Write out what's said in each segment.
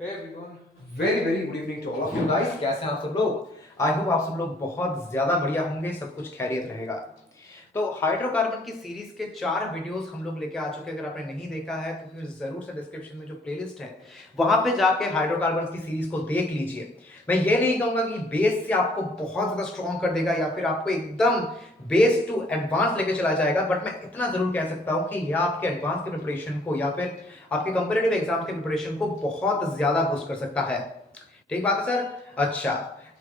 Hey everyone, very very good evening to all of you guys. कैसे हैं आप सब लोग? आई होप आप सब लोग बहुत ज़्यादा बढ़िया होंगे, सब कुछ खैरियत रहेगा। तो हाइड्रोकार्बन की सीरीज के 4 वीडियोस हम लोग लेके आ चुके हैं। अगर आपने नहीं देखा है तो फिर ज़रूर से डिस्क्रिप्शन में जो प्लेलिस्ट है, वहाँ पे जाके हाइड्रोकार्बन की सीरीज को देख लीजिए। मैं ये नहीं कहूँगा कि बेस से आपको बहुत ज़्यादा स्ट्रॉन्ग कर देगा या फिर आपको एकदम बेस टू एडवांस लेके चला जाएगा, बट मैं इतना ज़रूर कह सकता हूँ कि यह आपके एडवांस के प्रिपरेशन को या फिर आपके कंपैरेटिव एग्जाम के प्रिपरेशन को बहुत ज़्यादा बूस्ट कर सकता है। ठीक बात है सर? अच्छा,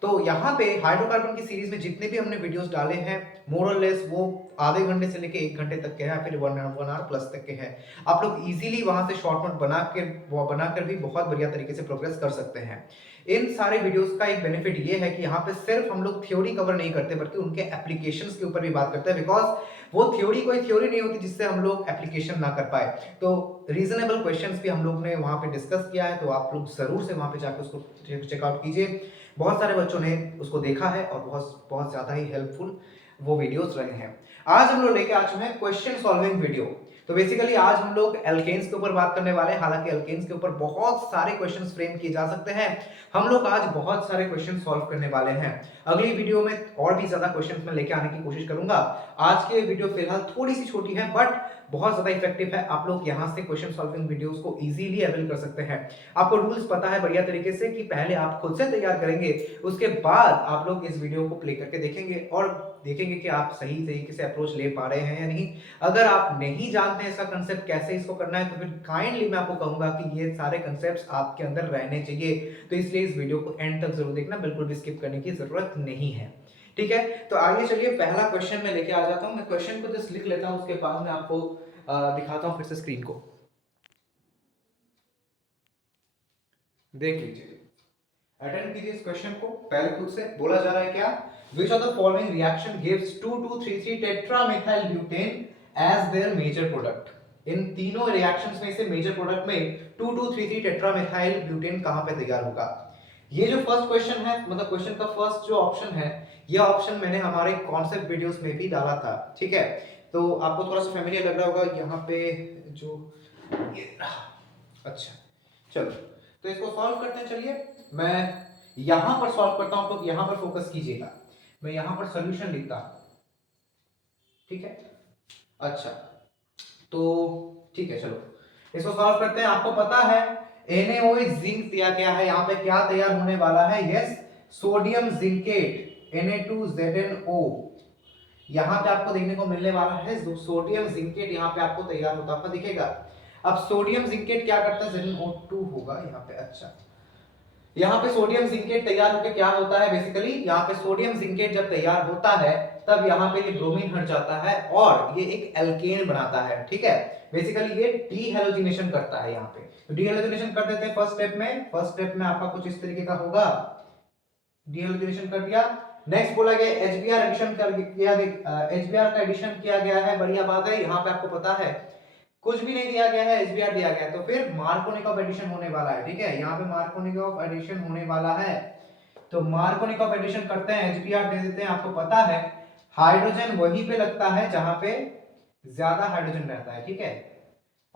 तो यहाँ पे हाइड्रोकार्बन की सीरीज में जितने भी हमने वीडियोस डाले हैं, मोर और लेस वो आधे घंटे से लेके 1 घंटे तक के हैं, फिर 1 आवर प्लस तक के हैं। आप लोग इजीली वहाँ से शॉर्ट नोट बनाकर भी बहुत बढ़िया तरीके से प्रोग्रेस कर सकते हैं। इन सारे वीडियोस का एक बेनिफिट ये है कि यहाँ पे सिर्फ हम लोग थ्योरी कवर नहीं करते, बल्कि उनके एप्लीकेशंस के ऊपर भी बात करते हैं, बिकॉज़ वो थ्योरी कोई थ्योरी नहीं होती जिससे हम लोग एप्लीकेशन ना कर पाए। तो रीजनेबल क्वेश्चंस भी हम लोग ने वहाँ पे डिस्कस किया है, तो आप लोग ज़रूर से वहाँ पे जाके उसको चेकआउट कीजिए। बहुत सारे बच्चों ने उसको देखा है और बहुत बहुत ज़्यादा ही हेल्पफुल वो वीडियोस रहे हैं। आज हम लोग लेके आ चुके हैं क्वेश्चन सॉल्विंग वीडियो। तो बेसिकली आज हम लोग एल्केन्स के ऊपर बात करने वाले हैं। हालांकि एल्केन्स के ऊपर बहुत सारे क्वेश्चंस फ्रेम किए जा सकते हैं। हम लोग आज बहुत सारे क्वेश्चन सॉल्व करने वाले हैं। अगली वीडियो में और भी ज्यादा क्वेश्चंस मैं लेके आने की कोशिश करूंगा। आज की वीडियो फिलहाल थोड़ी सी छोटी है, बट बहुत ज्यादा इफेक्टिव है। आप लोग यहां से क्वेश्चन सॉल्विंग वीडियोस को इजीली अवेल कर सकते हैं। आपको रूल्स पता है बढ़िया तरीके से कि पहले आप खुद से तैयार करेंगे, उसके बाद आप लोग इस वीडियो को प्ले करके देखेंगे और देखेंगे कि आप सही तरीके से अप्रोच ले पा रहे हैं या नहीं। अगर आप नहीं जानते हैं इसका कंसेप्ट कैसे इसको करना है, तो फिर काइंडली मैं आपको कहूंगा कि ये सारे कंसेप्ट्स आपके अंदर रहने चाहिए। तो इसलिए इस वीडियो को एंड तक जरूर देखना, बिल्कुल भी स्किप करने की जरूरत नहीं है। ठीक है, तो आइए चलिए पहला क्वेश्चन मैं लेके आ जाता हूं। मैं क्वेश्चन को जस्ट लिख लेता हूं, उसके बाद मैं आपको दिखाता हूं फिर से स्क्रीन को। देख लीजिए, अटेंड कीजिए इस क्वेश्चन को। पहले खुद से बोला जा रहा है क्या? Which of the following reaction gives 2,2,3,3 tetramethyl butane as their major product. इन तीनों रिएक्शंस में से मेजर प्रोडक्ट में 2,2,3,3 टेट्रामेथाइल ब्यूटेन कहां पे तैयार होगा? ये जो फर्स्ट क्वेश्चन है, मतलब क्वेश्चन का फर्स्ट जो ऑप्शन है, ये ऑप्शन मैंने हमारे कॉन्सेप्ट वीडियोस में भी डाला था। ठीक है, तो आपको थोड़ा सा फेमिलियर लग रहा होगा यहाँ पे जो ये। अच्छा, चलो तो इसको सॉल्व करते हैं। चलिए मैं यहां पर सॉल्व करता हूं, तो यहां पर फोकस कीजिएगा। मैं यहां पर सॉल्यूशन लिखता हूं। ठीक है, अच्छा, तो ठीक है, चलो इसको सॉल्व करते हैं। आपको पता है NaOH जिंक दिया गया है, यहाँ पे क्या तैयार होने वाला है? Yes, sodium zincate Na2ZnO। यहाँ पे आपको देखने को मिलने वाला है सोडियम जिंकेट, यहाँ पे आपको तैयार होता हुआ दिखेगा। अब सोडियम जिंकेट क्या करता है? ZnO2 होगा यहाँ पे। अच्छा, यहाँ पे सोडियम जिंकेट तैयार होकर क्या होता है? बेसिकली यहाँ पे सोडियम जिंकेट जब तैयार होता है, तब यहाँ पे ये ब्रोमीन हट जाता है और ये एक एल्केन बनाता है। ठीक है, बेसिकली ये डीहेलोजिनेशन करता है। यहाँ पे तो डीहेलोजिनेशन कर देते हैं फर्स्ट स्टेप में। फर्स्ट स्टेप में आपका कुछ इस तरीके का होगा, डीहेलोजिनेशन कर दिया। नेक्स्ट बोला गया HBr एडिशन कर किया, HBr का एडिशन किया गया है। बढ़िया बात है। यहाँ पे आपको पता है कुछ भी नहीं दिया गया है, HBr दिया गया है, तो फिर मार्कोनिकॉफ एडिशन होने वाला है। ठीक है, यहाँ पे मार्कोनिकॉफ एडिशन होने वाला है, तो मार्कोनिकॉफ एडिशन करते हैं, HBr दे देते हैं। आपको पता है हाइड्रोजन वहीं पे लगता है जहां पे ज्यादा हाइड्रोजन रहता है। ठीक है,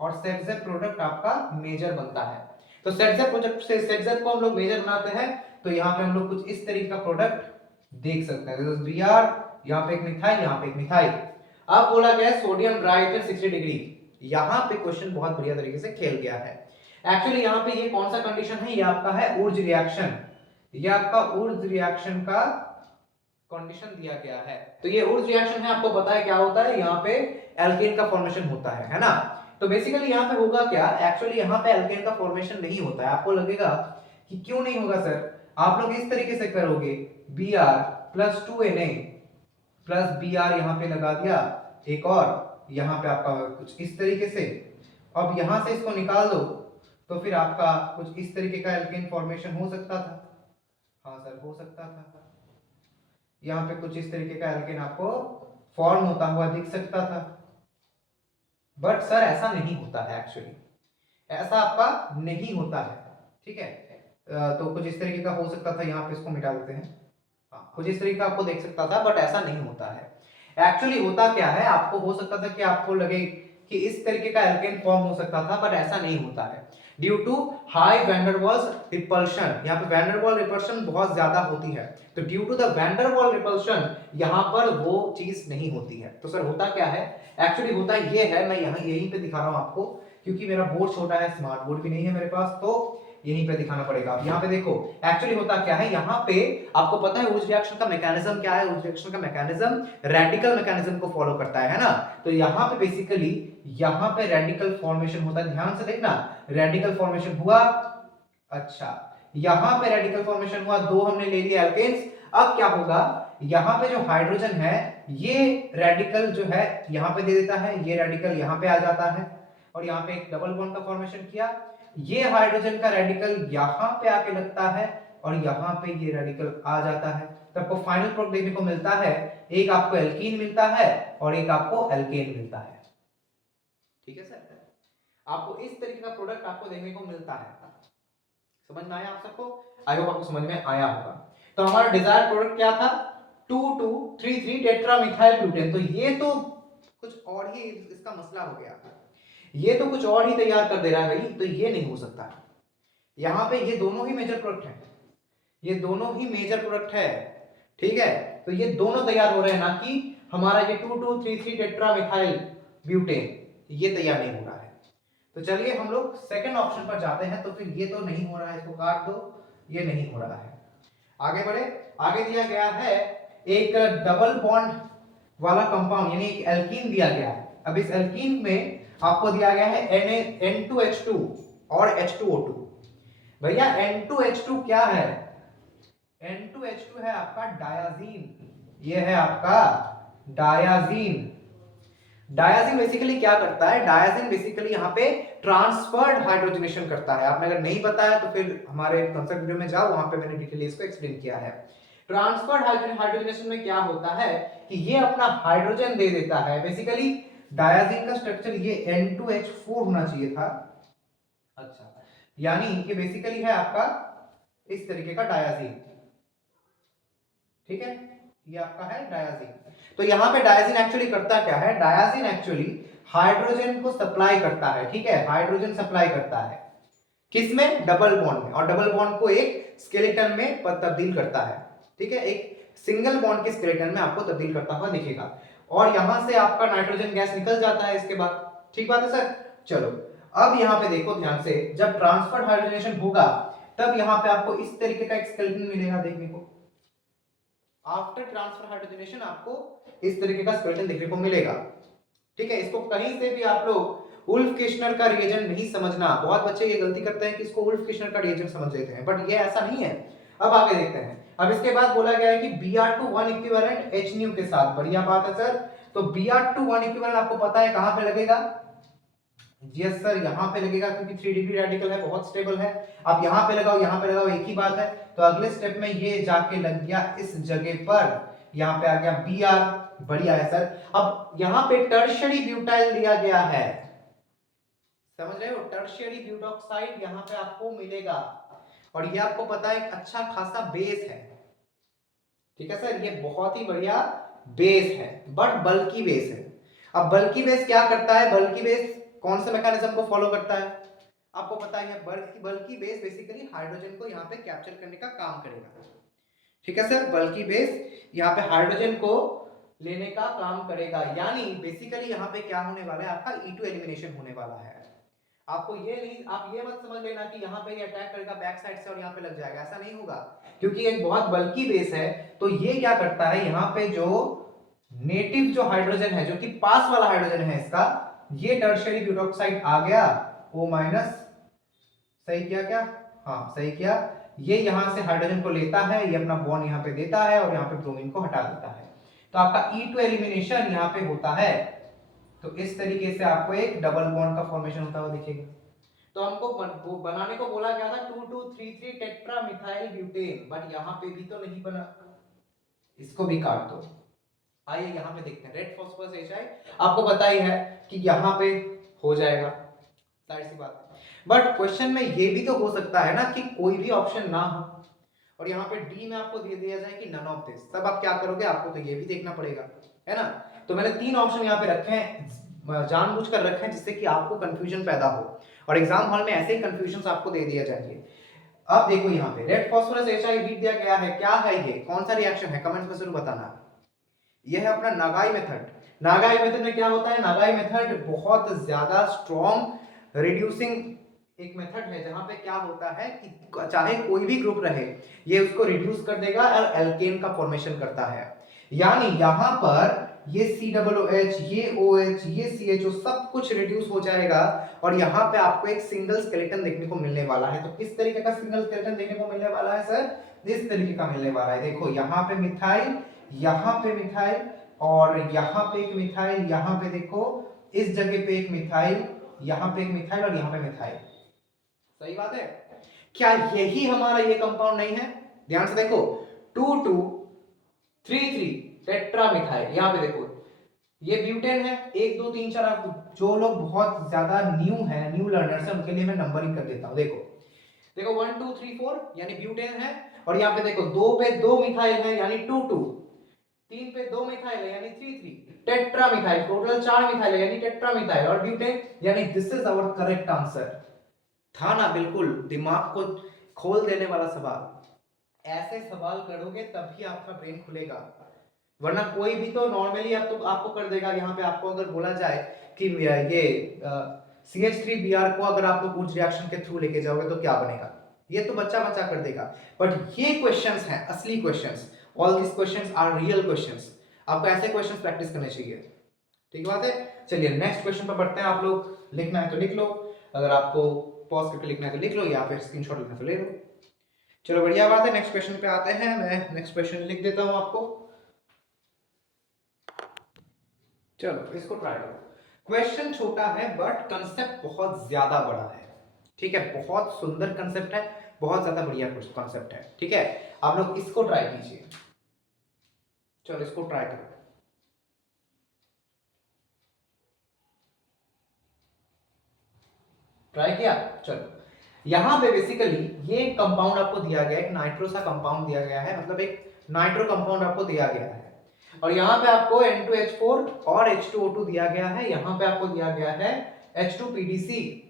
और सेट्जेप प्रोडक्ट आपका मेजर बनता है। तो सेट्जेप प्रोडक्ट से सेट्जेप को हम लोग मेजर बनाते हैं, तो यहाँ पे हम लोग कुछ इस तरीके का प्रोडक्ट देख सकते हैं। Br, यहाँ पे एक मिथाइल, यहाँ पे एक मिथाइल। अब बोला गया सोडियम ड्राइटर 60 डिग्री। यहाँ पे क्वेश्चन बहुत बढ़िया तरीके से खेल गया है। एक्चुअली यहाँ पे ये कौन सा कंडीशन है? ये आपका है ऊर्ज रिएक्शन। ये आपका ऊर्ज रिएक्शन का कंडीशन दिया गया है। तो ये ऊर्ज रिएक्शन है, आपको पता है क्या होता है? यहाँ पे एल्केन का फॉर्मेशन होता है ना? तो बेसिकली यहाँ पे होगा क्या? एक्चुअली यहाँ पे एल्केन का फॉर्मेशन नहीं होता है। आपको लगेगा कि क्यों नहीं होगा सर? आप लोग इस तरीके से करोगे, Br plus 2Na plus Br यहाँ पे लगा दिया एक, और यहाँ पे आपका कुछ इस तरीके से। अब यहाँ से इसको निकाल दो, तो फिर आपका कुछ इस तरीके का एल्केन फॉर्मेशन हो सकता था। हाँ सर, हो सकता था। यहाँ पे कुछ इस तरीके का एल्केन आपको फॉर्म होता हुआ दिख सकता था, बट सर ऐसा नहीं होता है। एक्चुअली ऐसा आपका नहीं होता है। ठीक है, तो कुछ इस तरीके का हो सकता था। यहाँ पे इसको मिटा देते हैं। हाँ, कुछ इस तरीके का आपको देख सकता था, बट ऐसा नहीं होता है। एक्चुअली होता क्या है? आपको हो सकता था कि आपको लगे कि इस तरीके का एल्केन फॉर्म हो सकता था, बट ऐसा नहीं होता है। Due to high van der Waals repulsion, यहाँ पे वैंडरवाल रिपल्शन बहुत ज्यादा होती है, तो due to the van der Waal repulsion यहाँ पर वो चीज नहीं होती है। तो सर होता क्या है, एक्चुअली होता ये है, मैं यहाँ यहीं पे दिखा रहा हूँ आपको, क्योंकि मेरा बोर्ड छोटा है, स्मार्ट बोर्ड भी नहीं है मेरे पास, तो यहीं पे दिखाना पड़ेगा। आप यहाँ पे देखो एक्चुअली होता क्या है, यहाँ पे आपको पता है उस रिएक्शन का मैकेनिज्म क्या है, उस रिएक्शन का मैकेनिज्म रेडिकल मैकेनिज्म को फॉलो करता है ना। तो यहाँ पे बेसिकली यहाँ पे रेडिकल फॉर्मेशन होता है, ध्यान से देखना, रेडिकल फॉर्मेशन हुआ, अच्छा यहाँ पे रेडिकल फॉर्मेशन हुआ, दो हमने ले लिया एल्केन्स। अब क्या होगा, यहाँ पे जो हाइड्रोजन है ये रेडिकल जो है यहाँ पे दे देता है, ये रेडिकल यहाँ पे आ जाता है, और यहाँ पे एक डबल बॉन्ड का फॉर्मेशन किया, ये हाइड्रोजन का रेडिकल यहाँ पे आके लगता है और यहाँ पे ये रेडिकल आ जाता है। तो आपको फाइनल प्रोडक्ट देखने को मिलता है, एक आपको एल्कीन मिलता है और एक आपको एल्केन मिलता है। ठीक है सर, आपको इस तरीके का प्रोडक्ट आपको देखने को मिलता है। समझ में आया आप सबको? आई होप आपको समझ में आया होगा। तो हमारा डिजायर्ड प्रोडक्ट क्या था, 2,2,3,3 टेट्रामिथाइल ब्यूटेन। तो ये तो कुछ और ही इसका मसला हो गया, ये तो कुछ और ही तैयार कर दे रहा है भाई, तो ये नहीं हो सकता। यहाँ पे ये दोनों ही मेजर प्रोडक्ट है, ये दोनों ही मेजर प्रोडक्ट है, ठीक है। तो ये दोनों तैयार हो रहे हैं, ना कि हमारा ये 2,2,3,3 टेट्रामिथाइल ब्यूटेन ये तैयार नहीं हो रहा है। तो चलिए हम लोग सेकंड ऑप्शन पर जाते हैं। तो फिर ये तो नहीं हो रहा है, इसको काट दो, ये नहीं हो रहा है। आगे बढ़े, आगे दिया गया है एक डबल बॉन्ड वाला कंपाउंड, यानी एक एल्कीन दिया गया है। अब इस एल्कीन में आपको दिया गया है N2H2 और H2O2। भैया N2H2 क्या है, N2H2 है आपका डायाजीन, ये है आपका डायाजीन। डायाजीन बेसिकली क्या करता है, डायाजीन बेसिकली यहाँ पे ट्रांसफर्ड हाइड्रोजनेशन करता है। आपने अगर नहीं पता है तो फिर हमारे कंसेप्ट वीडियो में जाओ, वहां पे मैंने डिटेल इसको एक्सप्लेन किया है। ट्रांसफर्ड हाइड्रोजनेशन में क्या होता है कि ये अपना हाइड्रोजन दे देता है। बेसिकली डायाजीन का स्ट्रक्चर ये N2H4 होना चाहिए था, अच्छा, यानी ये बेसिकली है आपका इस तरीके का डायाजीन, ठीक है, ये आपका है डायाजीन। तो यहाँ पे डायाजीन एक्चुअली करता क्या है, डायाजीन एक्चुअली हाइड्रोजन को सप्लाई करता है, ठीक है, हाइड्रोजन सप्लाई करता है किसमें, डबल बॉन्ड में, और डबल बॉन्ड को एक स्केलेटन में तब्दील करता है, ठीक है, एक सिंगल बॉन्ड के स्केलेटन में आपको तब्दील करता हुआ दिखेगा, और यहां से आपका नाइट्रोजन गैस निकल जाता है इसके बाद। ठीक बात है सर, चलो अब यहाँ पे देखो ध्यान से, जब ट्रांसफर हाइड्रोजनेशन होगा तब यहाँ पे आपको इस तरीके का एक स्केलेटन मिलेगा देखने को। आफ्टर ट्रांसफर हाइड्रोजनेशन आपको इस तरीके का स्केलेटन देखने को मिलेगा, ठीक है। इसको कहीं से भी आप लोग उल्फ किश्नर का रिएजेंट नहीं समझना, बहुत बच्चे ये गलती करते हैं कि इसको उल्फ किश्नर का रिएजेंट समझ लेते हैं, बट ये ऐसा नहीं है। अब आगे देखते हैं। अब इसके बाद बोला गया है कि Br2 1 इक्विवेलेंट H के साथ, बढ़िया बात है सर। तो Br2 1 इक्विवेलेंट आपको पता है कहां पे लगेगा, यस सर यहाँ पे लगेगा, क्योंकि 3 डिग्री रेडिकल है, बहुत स्टेबल है। अब यहाँ पे लगाओ, यहाँ पे लगाओ, एक ही बात है। तो अगले स्टेप में ये जाके लग गया इस जगह पर, यहाँ पे आ गया Br, बढ़िया है सर। अब यहाँ पे टर्शियरी ब्यूटाइल दिया गया है, समझ रहे हो, टर्शियरी ब्यूटॉक्साइड यहाँ पे आपको मिलेगा, और ये आपको पता है एक अच्छा खासा बेस है, ठीक है सर, ये बहुत ही बढ़िया बेस है, बट बल्की बेस है। अब बल्की बेस क्या करता है, बल्की बेस कौन से मैकेनिज्म को फॉलो करता है, आपको पता है, बल्की बेस बेसिकली हाइड्रोजन को यहाँ पे कैप्चर करने का काम करेगा, ठीक है सर। बल्की बेस यहाँ पे हाइड्रोजन को लेने का काम करेगा, यानी बेसिकली यहाँ पे क्या होने वाला है, आपका E2 एलिमिनेशन होने वाला है। आपको ये नहीं, आप ये मत समझ लेना कि यहाँ पे ये अटैक करेगा बैक साइड से और यहाँ पे लग जाएगा, ऐसा नहीं होगा, क्योंकि एक बहुत बल्की बेस है। तो ये क्या करता है, यहाँ पे जो नेटिव जो हाइड्रोजन है, जो कि पास वाला हाइड्रोजन है इसका, ये टर्शियरी ब्यूटॉक्साइड आ गया O-, सही किया क्या, हाँ सही किया, ये यहां से हाइड्रोजन को लेता है, ये अपना बॉन्ड यहाँ पे देता है और यहाँ पे ब्रोमीन को हटा देता है। तो आपका E2 एलिमिनेशन यहाँ पे होता है। तो इस तरीके से आपको एक डबल बॉन्ड का फॉर्मेशन होता हुआ दिखेगा। तो हमको बनाने को बोला गया था 2,2,3,3 टेट्रामिथाइल ब्यूटेन, बट यहाँ पे भी तो नहीं बना, इसको भी काट दो। आइए यहाँ पे देखते हैं, रेड फॉस्फोरस HI आपको पता ही है कि यहाँ पे हो जाएगा, जाहिर सी बात है। बट क्वेश्चन में ये भी तो हो सकता है ना कि कोई भी ऑप्शन ना हो, और यहाँ पे डी में आपको दे दिया जाए कि नन ऑफ दिस, तब आप क्या करोगे, आपको तो ये भी देखना पड़ेगा, है ना। तो मैंने 3 ऑप्शन यहाँ पे रखे हैं, जानबूझकर रखे हैं, जिससे कि आपको कंफ्यूजन पैदा हो। और एग्जाम हॉल में ऐसे ही कंफ्यूजन आपको दे दिया जाएंगे। अब देखो यहाँ पे रेड फास्फोरस HI हीट दिया गया है, क्या है ये, कौन सा रिएक्शन है, कमेंट्स में जरूर बताना। ये है अपना नागाई मेथड। नागाई मेथड में क्या होता है, नागाई मेथड बहुत ज्यादा स्ट्रॉन्ग रिड्यूसिंग एक मेथड है, जहां पे क्या होता है कि चाहे कोई भी ग्रुप रहे ये उसको रिड्यूस कर देगा और एल्केन का फॉर्मेशन करता है। यानी यहां पर ये COOH, ये OH, ये CHO सब कुछ रिड्यूस हो जाएगा और यहाँ पे आपको एक सिंगल स्केलेटन देखने को मिलने वाला है। तो किस तरीके का सिंगल स्केलेटन देखने को मिलने वाला है सर, इस तरीके का मिलने वाला है। देखो यहाँ पे मिथाइल, यहाँ पे मिथाइल और यहाँ पे एक मिथाइल, यहाँ पे देखो इस जगह पे एक मिथाइल, यहाँ पे एक मिथाइल और यहाँ पे मिथाइल। सही बात है। क्या यही हमारा ये कंपाउंड नहीं है, ध्यान से देखो 2,2,3,3 टेट्रामिथाइल। यहाँ पे देखो ये ब्यूटेन है, 1 2 3 4। आप जो लोग बहुत ज्यादा न्यू है, न्यू लर्नर्स है, उनके लिए मैं नंबरिंग कर देता हूँ। देखो देखो 1 2 3 4 यानी ब्यूटेन है, और यहाँ पे देखो 2 पे 2 मिथाइल है यानी 2 2, 3 पे 2 मिथाइल है यानी 3 3, टेट्रामिथाइल, टोटल 4 मिथाइल है यानी टेट्रामिथाइल, और ब्यूटेन यानी this is our correct answer. था ना, बिल्कुल दिमाग को खोल देने वाला सवाल। ऐसे सवाल करोगे तभी आपका ब्रेन खुलेगा, वरना कोई भी तो नॉर्मली आप तो आपको कर देगा। यहाँ पे आपको अगर बोला जाए कि ये CH3Br को अगर आप लोग उस रिएक्शन के थ्रू लेके जाओगे तो क्या बनेगा, ये तो बच्चा बच्चा कर देगा। बट ये क्वेश्चंस हैं असली questions, all this questions are real questions. आपको ऐसे क्वेश्चंस प्रैक्टिस करने चाहिए, ठीक बात है। चलिए नेक्स्ट क्वेश्चन पर बढ़ते हैं। आप लोग लिखना है तो लिख लो, अगर आपको पॉज करके लिखना है तो लिख लो, या फिर स्क्रीनशॉट लेना तो ले लो। चलो बढ़िया बात है, नेक्स्ट क्वेश्चन पे आते हैं। मैं नेक्स्ट क्वेश्चन लिख देता हूं आपको। चलो इसको ट्राई करो। क्वेश्चन छोटा है बट कंसेप्ट बहुत ज्यादा बड़ा है, ठीक है, बहुत सुंदर कंसेप्ट है, बहुत ज्यादा बढ़िया कंसेप्ट है, ठीक है। आप लोग इसको ट्राई कीजिए। चलो इसको ट्राई करो। ट्राई किया, चलो यहां पे बेसिकली ये कंपाउंड आपको दिया गया है, एक नाइट्रो सा कंपाउंड दिया गया है, मतलब एक नाइट्रो कंपाउंड आपको दिया गया है, और यहाँ पे आपको N2H4 और H2O2 दिया गया है, यहाँ पे आपको दिया गया है H2PDC।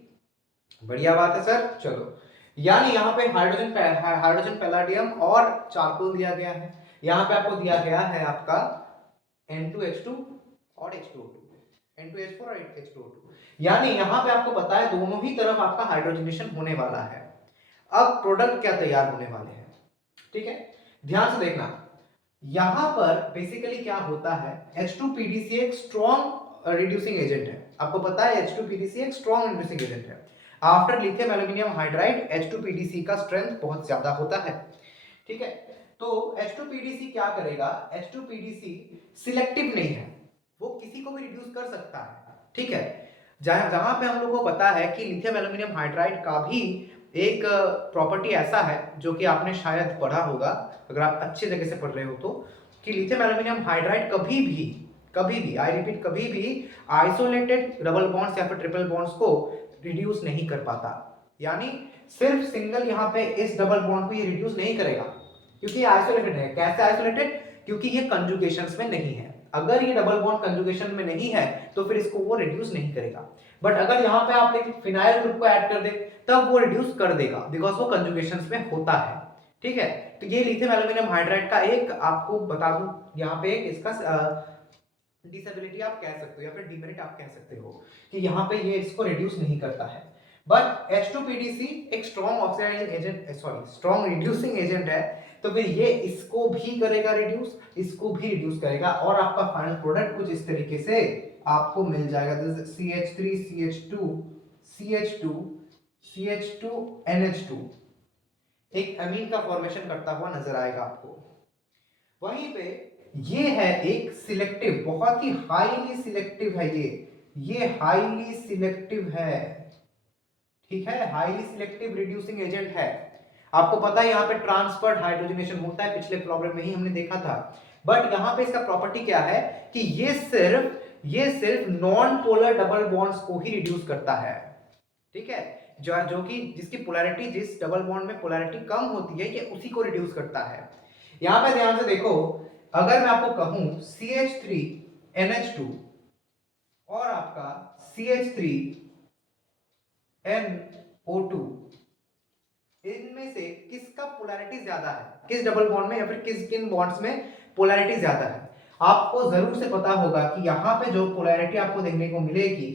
बढ़िया बात है सर। चलो यानी यहाँ पे हाइड्रोजन पैलाडियम और चारकोल दिया गया है, यहाँ पे आपको दिया गया है आपका N2H2 और H2O2, N2H4 और H2O2, यानी यहाँ पे आपको पता है दोनों ही तरफ आपका हाइड्रोजनेशन होने वाला है। अब प्रोडक्ट क्या तैयार होने वाले हैं, ठीक है, ध्यान से देखना। यहां पर बेसिकली क्या होता है, H2PDC एक स्ट्रॉन्ग रिड्यूसिंग एजेंट है, आपको पता है H2PDC एक स्ट्रॉन्ग रिड्यूसिंग एजेंट है। After lithium aluminium hydride H2PDC का स्ट्रेंथ बहुत ज्यादा होता है, ठीक है। तो H2PDC क्या करेगा, H2PDC सिलेक्टिव नहीं है, वो किसी को भी रिड्यूस कर सकता है, ठीक है। जहां पे हम लोग को पता है कि लिथियम एल्यूमिनियम हाइड्राइड का भी एक प्रॉपर्टी ऐसा है जो कि आपने शायद पढ़ा होगा अगर आप अच्छे जगह से पढ़ रहे हो तो, कि लिथियम एल्यूमिनियम हाइड्राइड कभी भी आई रिपीट कभी भी आइसोलेटेड डबल बॉन्ड्स या फिर ट्रिपल बॉन्ड्स को रिड्यूस नहीं कर पाता। यानी सिर्फ सिंगल यहाँ पे इस डबल बॉन्ड को ये रिड्यूस नहीं करेगा, क्योंकि ये आइसोलेटेड है। कैसे आइसोलेटेड, क्योंकि ये कंजुगेशंस में नहीं है। अगर ये डबल बॉन्ड कंजुगेशन में नहीं है तो फिर इसको वो रिड्यूस नहीं करेगा। बट अगर यहाँ पे आप एक फिनाइल ग्रुप को ऐड कर दे तब वो रिड्यूस कर देगा, बिकॉज वो कंजुगेशंस में होता है, ठीक है। तो ये लिथियम एल्यूमिनियम हाइड्राइड का एक आपको बता दूं यहाँ पे एक इसका डिसेबिलिटी आप कह सकते हो या फिर डिमेरिट आप कह सकते हो कि यहाँ पे ये इसको रिड्यूस नहीं करता है। बट H2PDC एक strong oxidising agent, strong reducing agent है, तो फिर ये इसको भी करेगा रिड्यूस, इसको भी रिड्यूस करेगा, और आपका फाइनल प्रोडक्ट कुछ इस तरीके से आपको मिल जाएगा। CH3 CH2 CH2 CH2 NH2 एक अमीन का फॉर्मेशन करता हुआ नजर आएगा आपको। वहीं पे ये है एक सिलेक्टिव, बहुत ही हाईली सिलेक्टिव है ये हाईली सिलेक्टिव है, ठीक है, हाईली सिलेक्टिव रिड्यूसिंग एजेंट है। आपको पता है यहाँ पे ट्रांसफर्ड हाइड्रोजनेशन होता है, पिछले प्रॉब्लम में ही हमने देखा था। बट यहाँ पे इसका प्रॉपर्टी क्या है कि ये सिर्फ नॉन पोलर डबल बॉन्ड्स को ही रिड्यूस करता है, ठीक है, जो कि जिसकी पोलैरिटी, जिस डबल बॉन्ड में पोलैरिटी कम होती है, ये उसी को रिड्यूस करता है। यहाँ पे ध्यान से देखो, अगर मैं आपको कहूं CH3NH2 और आपका CH3 NO2, इनमें से किसका पोलैरिटी ज्यादा है, किस डबल बॉन्ड में या फिर किन बॉन्ड्स में पोलैरिटी ज्यादा है। आपको जरूर से पता होगा कि यहाँ पे जो पोलैरिटी आपको देखने को मिलेगी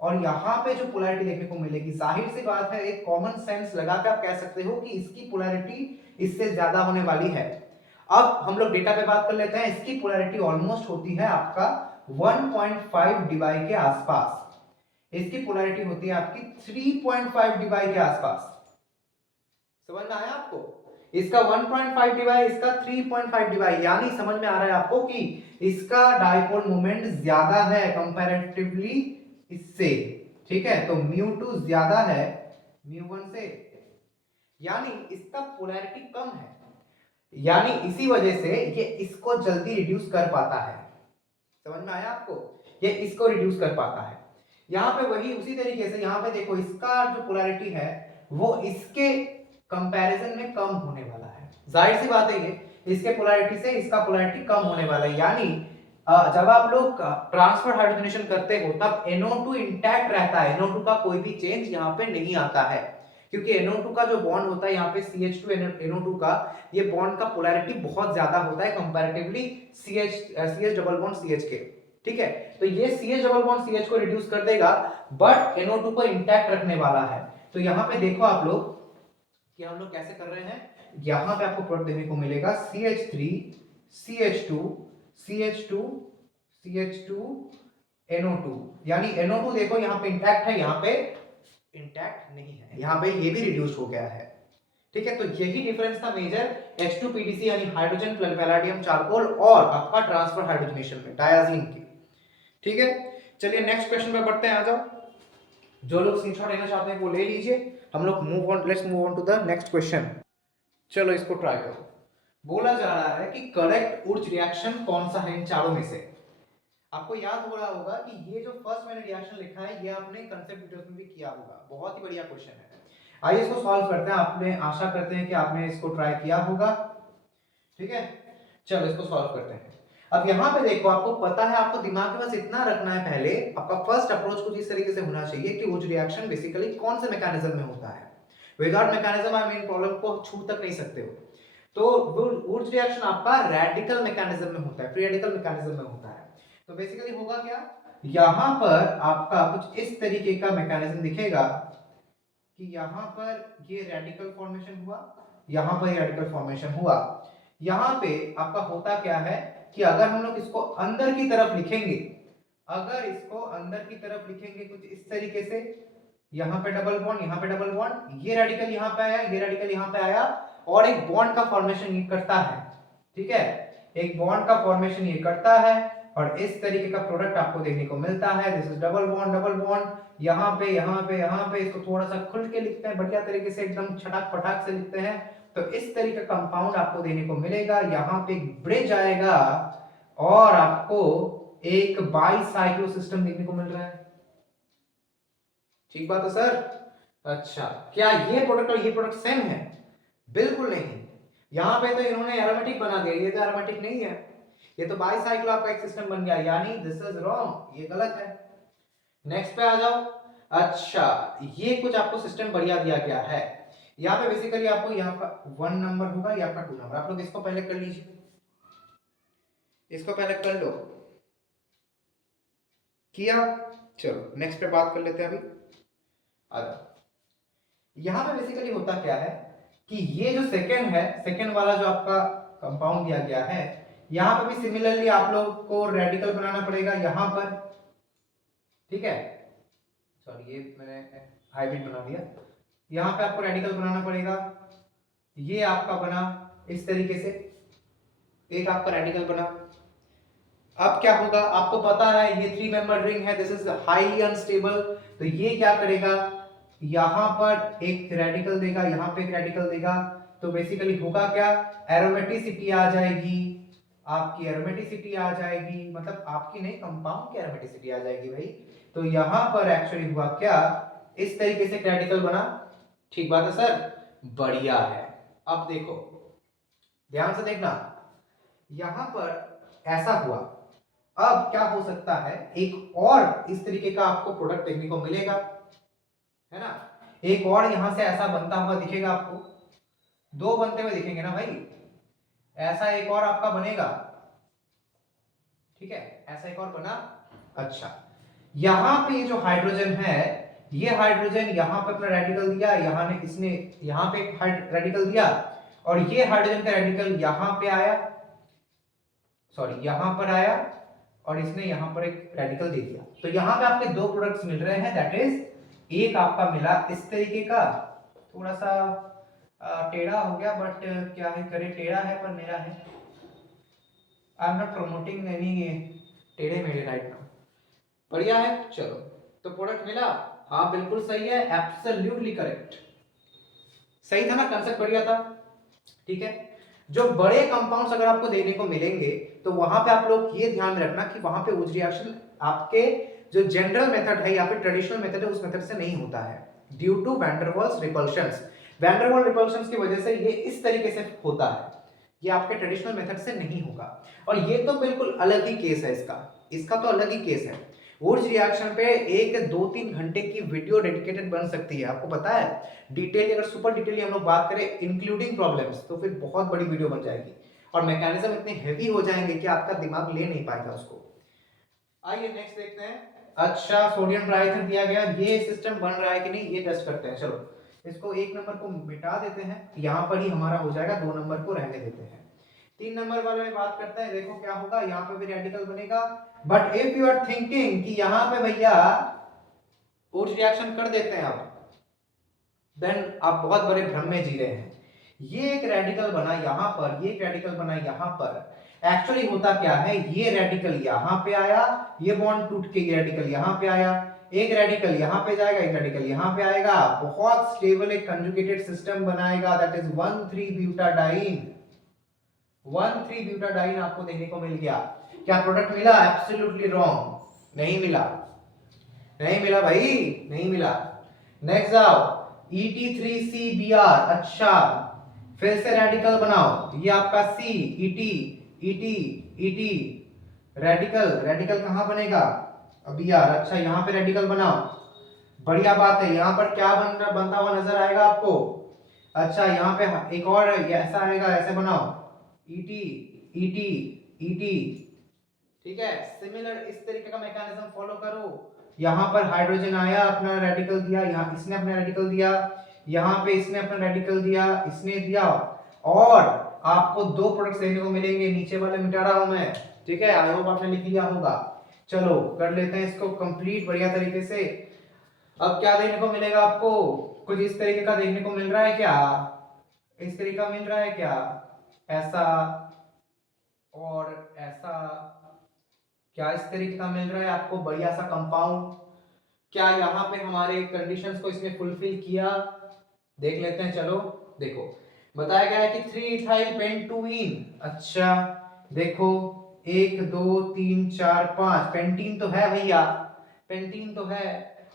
और यहाँ पे जो पोलैरिटी देखने को मिलेगी, जाहिर सी बात है एक कॉमन सेंस लगाकर आप कह सकते हो कि इसकी पोलैरिटी इससे ज्यादा होने वाली है। अब हम लोग डेटा पे बात कर लेते हैं। इसकी पोलैरिटी ऑलमोस्ट होती है आपका 1.5 डिवाई के आसपास, इसकी पोलैरिटी होती है आपकी 3.5 डिवाई के आसपास। समझ में आया आपको? इसका 1.5 डिवाई, इसका 3.5 डिवाई, यानी समझ में आ रहा है आपको कि इसका डाइपोल मोमेंट ज्यादा है कंपैरेटिवली इससे। ठीक है, तो μ2 ज्यादा है μ1 से, यानी इसका पोलैरिटी कम है, यानी इसी वजह से ये इसको जल्दी रिड्यूस कर पाता है। समझ में आया आपको? ये इसको रिड्यूस कर पाता है। यहाँ पे वही उसी तरीके से यहाँ पे देखो, इसका जो पोलैरिटी है वो इसके कंपैरिजन में कम होने वाला है। जाहिर सी बात है ये इसके पोलैरिटी से इसका पोलैरिटी कम होने वाला है, यानी जब आप लोग ट्रांसफर हाइड्रोजनेशन करते हो तब NO2 इंटैक्ट रहता है, NO2 का कोई भी चेंज यहाँ पे नहीं आता है, क्योंकि NO2 का जो बॉन्ड होता है यहाँ पे CH2 NO2 का, ये बॉन्ड का पोलैरिटी बहुत ज्यादा होता है comparatively CH double bond CH के। ठीक है, तो ये CH डबल बॉन्ड CH को रिड्यूस कर देगा बट NO2 को इंटैक्ट रखने वाला है। तो यहाँ पे देखो आप लोग कि हम लोग कैसे कर रहे हैं, यहाँ पे आपको प्रोडक्ट देखने को मिलेगा CH3 CH2 CH2 CH2 NO2, यानी NO2 देखो यहाँ पे इंटैक्ट है, यहाँ पे इंटैक्ट नहीं है, यहाँ पे ये भी रिड्यूस हो गया है। ठीक है, तो यही डिफरेंस था मेजर H2PDC यानी हाइड्रोजन पैलेडियम चारकोल और आपका ट्रांसफर हाइड्रोजनेशन में डायज़िन की। ठीक है, चलिए नेक्स्ट क्वेश्चन पे बढ़ते हैं, आ जाओ। जो लोग स्क्रीनशॉट लेना चाहते हैं वो ले लीजिए, हम लोग move on, let's move on to the next question. चलो इसको ट्राई करो। बोला जा रहा है कि करेक्ट उर्ज रिएक्शन कौन सा है इन चारों में से। आपको याद हो रहा होगा कि ये जो फर्स्ट मैंने रिएक्शन लिखा है ये आपने कंसेप्ट वीडियोस में भी किया होगा, बहुत ही बढ़िया क्वेश्चन है। आइए इसको सॉल्व करते हैं, आपने आशा करते हैं कि आपने इसको ट्राई किया होगा। ठीक है, चलो इसको सॉल्व करते हैं। अब यहाँ पे देखो, आपको पता है, आपको दिमाग में बस इतना रखना है, पहले आपका फर्स्ट अप्रोच कुछ इस तरीके से होना चाहिए कि उर्ज रिएक्शन बेसिकली कौन से मैकेनिज्म में होता है। Without mechanism I mean problem को छू तक नहीं सकते हो। तो उर्ज रिएक्शन आपका रेडिकल मैकेनिज्म में होता है, फ्री रेडिकल मैकेनिज्म में होता है। तो बेसिकली होगा क्या, यहां पर आपका कुछ इस तरीके का मैकेनिज्म दिखेगा कि यहां पर ये रेडिकल फॉर्मेशन हुआ, यहां पर ये रेडिकल फॉर्मेशन हुआ। यहां पे आपका होता क्या है कि अगर हम लोग इसको अंदर की तरफ लिखेंगे, अगर इसको अंदर की तरफ लिखेंगे कुछ इस तरीके से, यहाँ पे डबल बॉन्ड, यहाँ पे डबल बॉन्ड, ये रेडिकल यहाँ पे आया, ये रेडिकल यहाँ पे आया और एक बॉन्ड का फॉर्मेशन ये करता है। ठीक है, एक बॉन्ड का फॉर्मेशन ये करता है और इस तरीके का प्रोडक्ट आपको देखने को मिलता है। दिस इज डबल बॉन्ड, यहाँ पे यहाँ पे यहाँ पे, इसको थोड़ा सा खुल के लिखते हैं, बढ़िया तरीके से एकदम छटाक पटाक से लिखते हैं। तो इस तरीके का कंपाउंड आपको देखने को मिलेगा। यहाँ पे एक ब्रिज आएगा और आपको एक बाईसाइक्लो सिस्टम देखने को मिल रहा है। ठीक बात है सर? अच्छा, क्या ये प्रोडक्ट और ये प्रोडक्ट सेम है? बिल्कुल नहीं। यहाँ पे तो इन्होंने एरोमेटिक बना दिया, ये तो एरोमेटिक नहीं है, ये तो बाईसाइक्लो आपका एक सिस्टम बन गया, यानी दिस इज रॉन्ग, ये गलत है। नेक्स्ट पे आ जाओ। अच्छा, ये कुछ आपको सिस्टम बढ़िया दिया गया है। यहाँ पे बेसिकली आपको यहाँ पर 1 नंबर होगा, यहाँ पर 2 नंबर। आप लोग इसको पहले कर लीजिए, इसको पहले कर लो। किया? चलो नेक्स्ट पे बात कर लेते हैं अभी। यहाँ पे बेसिकली होता क्या है कि ये जो सेकेंड है, सेकेंड वाला जो आपका कंपाउंड दिया गया है, यहाँ पे भी सिमिलरली आप लोग को रेडिकल बनाना पड़ेगा यहाँ पर। ठीक है, सॉरी ये मैंने हाइब्रिड बना दिया। यहाँ पे आपको रेडिकल बनाना पड़ेगा, ये आपका बना इस तरीके से, एक आपका रेडिकल बना। अब क्या होगा, आपको पता है ये 3 मेंबर रिंग है, दिस इज हाईली अनस्टेबल। तो ये क्या करेगा, यहाँ पर एक रेडिकल देगा, यहाँ पे एक रेडिकल देगा। तो बेसिकली होगा क्या, एरोमेटिसिटी आ जाएगी, आपकी एरोमेटिसिटी आ जाएगी, मतलब आपकी नहीं, कंपाउंड की एरोमेटिसिटी आ जाएगी भाई। तो यहाँ पर एक्चुअली हुआ क्या, इस तरीके से रेडिकल बना। ठीक बात है सर? बढ़िया है। अब देखो, ध्यान से देखना, यहां पर ऐसा हुआ। अब क्या हो सकता है, एक और इस तरीके का आपको प्रोडक्ट देखने को मिलेगा, है ना। एक और यहां से ऐसा बनता हुआ दिखेगा आपको, दो बनते हुए दिखेंगे ना भाई, ऐसा एक और आपका बनेगा, ठीक है, ऐसा एक और बना। अच्छा, यहां पे जो हाइड्रोजन है, ये हाइड्रोजन यहां पे अपना रेडिकल दिया, यहां ने इसने यहां पे एक रेडिकल दिया, और ये हाइड्रोजन का रेडिकल यहां पे आया, सॉरी यहां पर आया, और इसने यहां पर एक रेडिकल दे दिया। तो यहां पे आपके दो प्रोडक्ट्स मिल रहे हैं, दैट इज एक आपका मिला इस तरीके का, थोड़ा सा टेढ़ा हो गया, बट क्या है करे, टेढ़ा है पर मेरा है, I am not promoting any टेढ़े मेढ़े राइट नाउ, बढ़िया है। चलो, तो प्रोडक्ट मिला, हाँ बिल्कुल सही है, एब्सोल्युटली करेक्ट, सही था ना, कंसेप्ट बढ़िया था, ठीक है। जो बड़े कंपाउंड्स अगर आपको देखने को मिलेंगे, तो वहां पे आप लोग ये ध्यान में रखना कि वहां पे उस रिएक्शन आपके जो जनरल मेथड है या फिर ट्रेडिशनल मेथड है उस मेथड से नहीं होता है, due to van der Waals repulsions. Van der Waals repulsions की वजह से ये इस तरीके से होता है, ये आपके ट्रेडिशनल मेथड से नहीं होगा। और ये तो बिल्कुल अलग ही केस है इसका, इसका तो अलग ही केस है। वुड्स रिएक्शन पे 1-2-3 घंटे की वीडियो डेडिकेटेड बन सकती है, आपको पता है, डिटेल अगर सुपर डिटेल हम लोग बात करें इंक्लूडिंग प्रॉब्लम्स, तो फिर बहुत बड़ी वीडियो बन जाएगी, और मैकेनिज्म इतने हेवी हो जाएंगे कि आपका दिमाग ले नहीं पाएगा उसको। आइए नेक्स्ट देखते हैं। अच्छा, सोडियम ट्राइथर दिया गया, ये सिस्टम बन रहा है कि नहीं ये टेस्ट करते हैं। चलो, इसको 1 नंबर को मिटा देते हैं, यहाँ पर ही हमारा हो जाएगा, 2 नंबर को रहने देते हैं। 3 नंबर वाले में बात करते हैं, देखो क्या होगा, यहाँ पे भी रेडिकल बनेगा, but if you are thinking कि यहाँ पे भैया उस रिएक्शन कर देते हैं आप, देन आप बहुत बड़े भ्रम में जी रहे हैं। ये एक रेडिकल बना यहाँ पर, ये एक रेडिकल बना यहाँ पर, एक्चुअली होता क्या है, ये रेडिकल यहाँ पे आया, ये बॉन्ड टूट के ये रेडिकल यहाँ पे आया, एक रेडिकल यहाँ पे जाएगा, एक रेडिकल यहाँ पे आएगा, बहुत स्टेबल एक कंजुगेटेड सिस्टम बनाएगा, दैट इज 1,3-ब्यूटाडाइन। 1,3-ब्यूटाडाइन आपको देखने को मिल गया। क्या प्रोडक्ट मिला? एब्सोल्युटली रॉन्ग, नहीं मिला, नहीं मिला भाई, नहीं मिला। नेक्स्ट आओ, Et3CBr, अच्छा, फिर से रेडिकल बनाओ, ये आपका C, Et रेडिकल, रेडिकल कहां बनेगा, अभी यार, अच्छा यहाँ पे रेडिकल बनाओ, बढ़िया बात है, यहाँ पर क्या बनता हुआ नजर आएगा आपको, अच्छा यहाँ पे एक और ऐसा आएगा, ऐसे बनाओ, Et, ठीक है, सिमिलर इस तरीके का मैकेनिज्म फॉलो करो। यहाँ पर हाइड्रोजन आया, अपना रेडिकल दिया, यहाँ इसने अपना रेडिकल दिया, यहाँ पे इसने अपना रेडिकल दिया, इसने दिया, और आपको दो प्रोडक्ट्स देखने को मिलेंगे, नीचे वाले मिटा रहा हूं मैं, ठीक है, आई होप आपने लिख लिया होगा। चलो कर लेते हैं इसको कंप्लीट बढ़िया तरीके से। अब क्या देखने को मिलेगा आपको, कुछ इस तरीके का देखने को मिल रहा है क्या, इस तरीके का मिल रहा है क्या, ऐसा और ऐसा, क्या इस तरीके का मिल रहा है आपको बढ़िया सा कंपाउंड, क्या यहाँ पे हमारे कंडीशंस को इसने फुलफिल किया, देख लेते हैं। चलो देखो, बताया गया है कि 3-इथाइल पेंटूइन, अच्छा देखो 1 2 3 4 5 पेंटीन तो है भैया, पेंटीन तो है,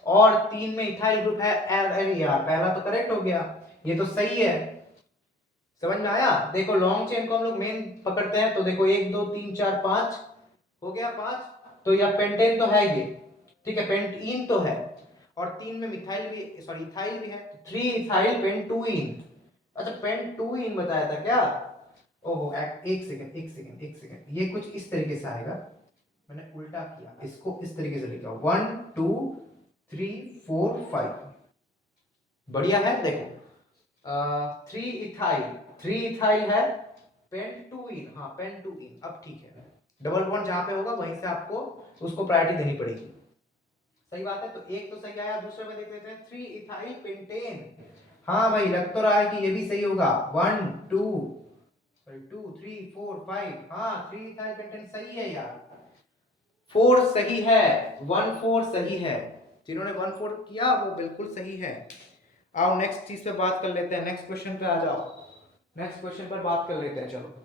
और 3 में इथाइल ग्रुप है, अरे यार पहला तो करेक्ट हो गया, ये तो सही है, समझ में आया। देखो लॉन्ग चेन को हम लोग मेन पकड़ते हैं, तो देखो 1 2 3 4 5 हो गया, 5, तो यह पेंटेन तो है ये, ठीक है, पेंटीन तो है, और 3 में मिथाइल भी, सॉरी इथाइल भी है, 3 इथाइल पेंटूइन, अच्छा पेंटूइन बताया था क्या, ओहो एक सेकंड एक सेकंड एक सेकंड, ये कुछ इस तरीके से आएगा, मैंने उल्टा किया, इसको इस तरीके से लिखा 1 2 3 4 5, बढ़िया है। देखो 3 इथाइल है, पेंटूइन, हाँ पेंटूइन, अब ठीक है, डबल बॉन्ड जहां पे होगा वहीं से आपको उसको प्रायोरिटी देनी पड़ेगी, सही बात है। तो एक तो सही आया, दूसरे में देख लेते हैं 3 इथाइल पेंटेन, हाँ भाई लग तो रहा है कि ये भी सही होगा, 1 2 2 3 4 5, हाँ 3 इथाइल पेंटेन सही है यार, 4 सही है, 1 4 सही है, जिन्होंने 1 4 किया वो बिल्कुल सही है। आओ नेक्स्ट चीज पे बात कर लेते हैं, नेक्स्ट क्वेश्चन पे आ जाओ, नेक्स्ट क्वेश्चन पर बात कर लेते हैं। चलो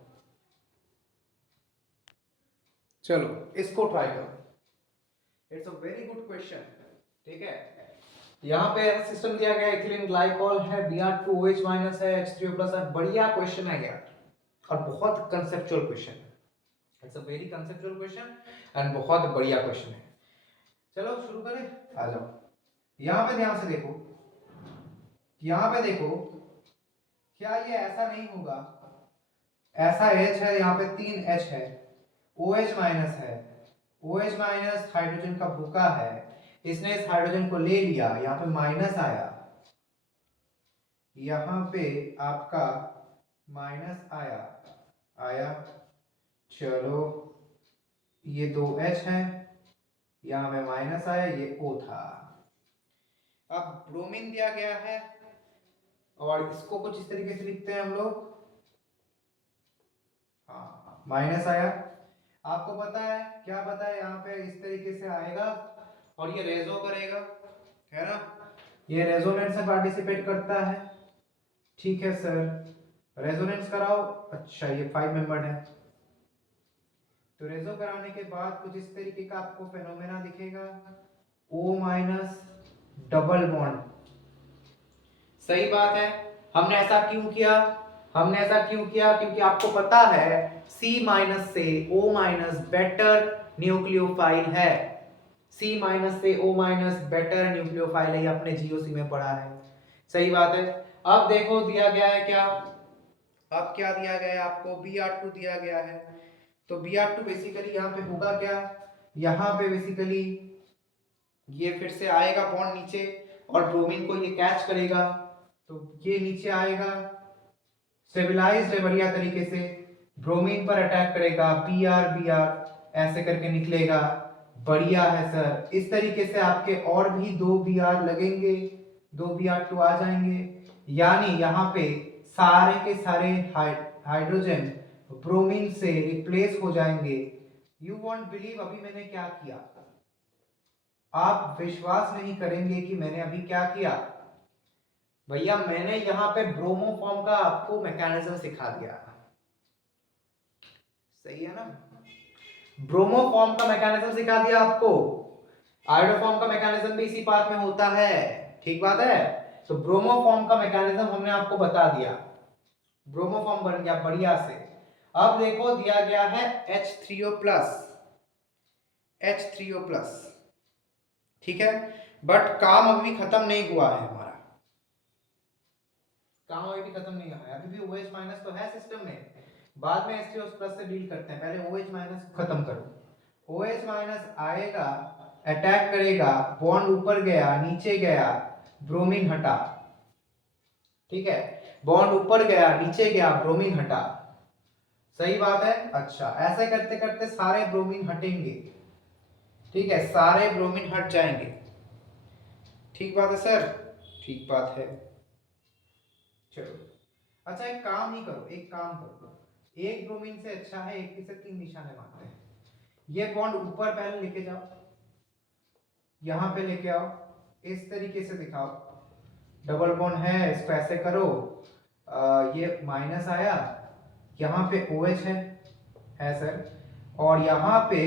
चलो इसको ट्राई करो, it's a very good question, ठीक है। यहाँ पे सिस्टम दिया गया है, इथिलीन ग्लाइकॉल है, Br2OH- है, H3O+ है, बढ़िया क्वेश्चन है यार, और बहुत कंसेप्चुअल क्वेश्चन है, it's a very conceptual question and बहुत बढ़िया क्वेश्चन है। चलो शुरू करें, आ जाओ, यहाँ पे ध्यान से देखो, यहाँ पे देखो, क्या ये ऐसा नहीं होगा, ऐसा H है, यहाँ पे 3H है, OH माइनस है, OH माइनस हाइड्रोजन का भूखा है, इसने इस हाइड्रोजन को ले लिया, यहाँ पे माइनस आया, यहाँ पे आपका माइनस आया आया, चलो ये 2H है, यहाँ पे माइनस आया, ये O था। अब ब्रोमीन दिया गया है और इसको कुछ इस तरीके से लिखते हैं हम लोग, हाँ माइनस आया। आपको पता है क्या पता है, यहाँ पे इस तरीके से आएगा और ये रेजो करेगा, है ना, ये रेजोनेंस में पार्टिसिपेट करता है। ठीक है सर, रेजोनेंस कराओ। अच्छा ये 5 मेंबर्ड है, तो रेजो कराने के बाद कुछ इस तरीके का आपको फेनोमेना दिखेगा, O माइनस डबल बॉन्ड। सही बात है। हमने ऐसा क्यों किया, हमने ऐसा क्यों किया, क्योंकि आपको पता है C माइनस से O माइनस बेटर न्यूक्लियोफाइल है, C माइनस से O माइनस बेटर न्यूक्लियोफाइल है, ये अपने जीओसी में पढ़ा है। सही बात है। अब देखो दिया गया है क्या, अब क्या दिया गया है आपको, Br2 दिया गया है, तो Br2 बेसिकली यहाँ पे होगा क्या, यहाँ पे बेसिकली ये फिर से आएगा बॉन्ड नीचे और ब्रोमीन को ये कैच करेगा, तो ये नीचे आएगा, स्टेबलाइज्ड है बढ़िया तरीके से, ब्रोमीन पर अटैक करेगा, Br ऐसे करके निकलेगा, बढ़िया है सर। इस तरीके से आपके और भी 2 Br लगेंगे, 2 Br2 आ जाएंगे, यानी यहाँ पे सारे के सारे हाइड्रोजन ब्रोमीन से रिप्लेस हो जाएंगे। यू वॉन्ट बिलीव अभी मैंने क्या किया, आप विश्वास नहीं करेंगे कि मैंने अभी क्या किया। भैया मैंने यहाँ पे ब्रोमो फॉर्म का आपको मैकेनिज्म सिखा दिया, सही है ना, ब्रोमो फॉर्म का मैकेनिज्म सिखा दिया आपको, आयोडो फॉर्म का मैकेनिज्म भी इसी पार्ट में होता है, ठीक बात है। तो ब्रोमो फॉर्म का मैकेनिज्म हमने आपको बता दिया, ब्रोमो फॉर्म बन गया बढ़िया से। अब देखो दिया गया है H3O+, H3O+, ठीक है, बट काम अभी खत्म नहीं हुआ है हमारा, काम अभी भी खत्म नहीं हुआ है, अभी भी OH माइनस तो है सिस्टम में, बाद में H3O+ से डील करते हैं, पहले OH माइनस खत्म करो। OH माइनस आएगा, अटैक करेगा, बॉन्ड ऊपर गया नीचे गया, ब्रोमीन हटा, ठीक है, बॉन्ड ऊपर गया नीचे गया, ब्रोमीन हटा, सही बात है। अच्छा ऐसे करते करते सारे ब्रोमीन हटेंगे, ठीक है, सारे ब्रोमीन हट जाएंगे, ठीक बात है सर, ठीक बात है। चलो अच्छा एक काम ही करो, एक काम करो, एक ब्रोमीन से अच्छा है एक से 3 निशाने मारते हैं, ये बॉन्ड ऊपर पहले लेके जाओ, यहां पे लेके आओ, इस तरीके से दिखाओ, डबल बॉन्ड है, इसको ऐसे करो, ये माइनस आया, यहाँ पे OH है सर, और यहाँ पे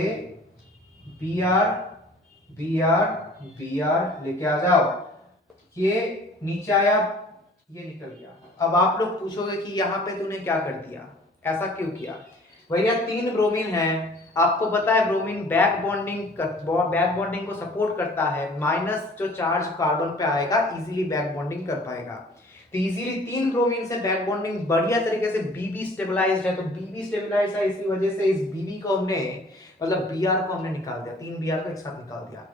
Br Br Br लेके आ जाओ, ये नीचे आया, ये निकल गया। अब आप लोग पूछोगे कि यहाँ पे तूने क्या कर दिया, ऐसा क्यों किया, भैया 3 ब्रोमीन है, आपको पता है ब्रोमीन बैक बॉन्डिंग को सपोर्ट करता है, माइनस जो चार्ज कार्बन पे आएगा इजीली बैक बॉन्डिंग कर पाएगा, तो इजीली 3 ब्रोमीन से बैक बॉन्डिंग बढ़िया तरीके से, बीबी स्टेबलाइज्ड है, तो बीबी स्टेबलाइज्ड है, इसी वजह से इस बीबी को हमने मतलब Br को हमने निकाल दिया, 3 Br को एक साथ निकाल दिया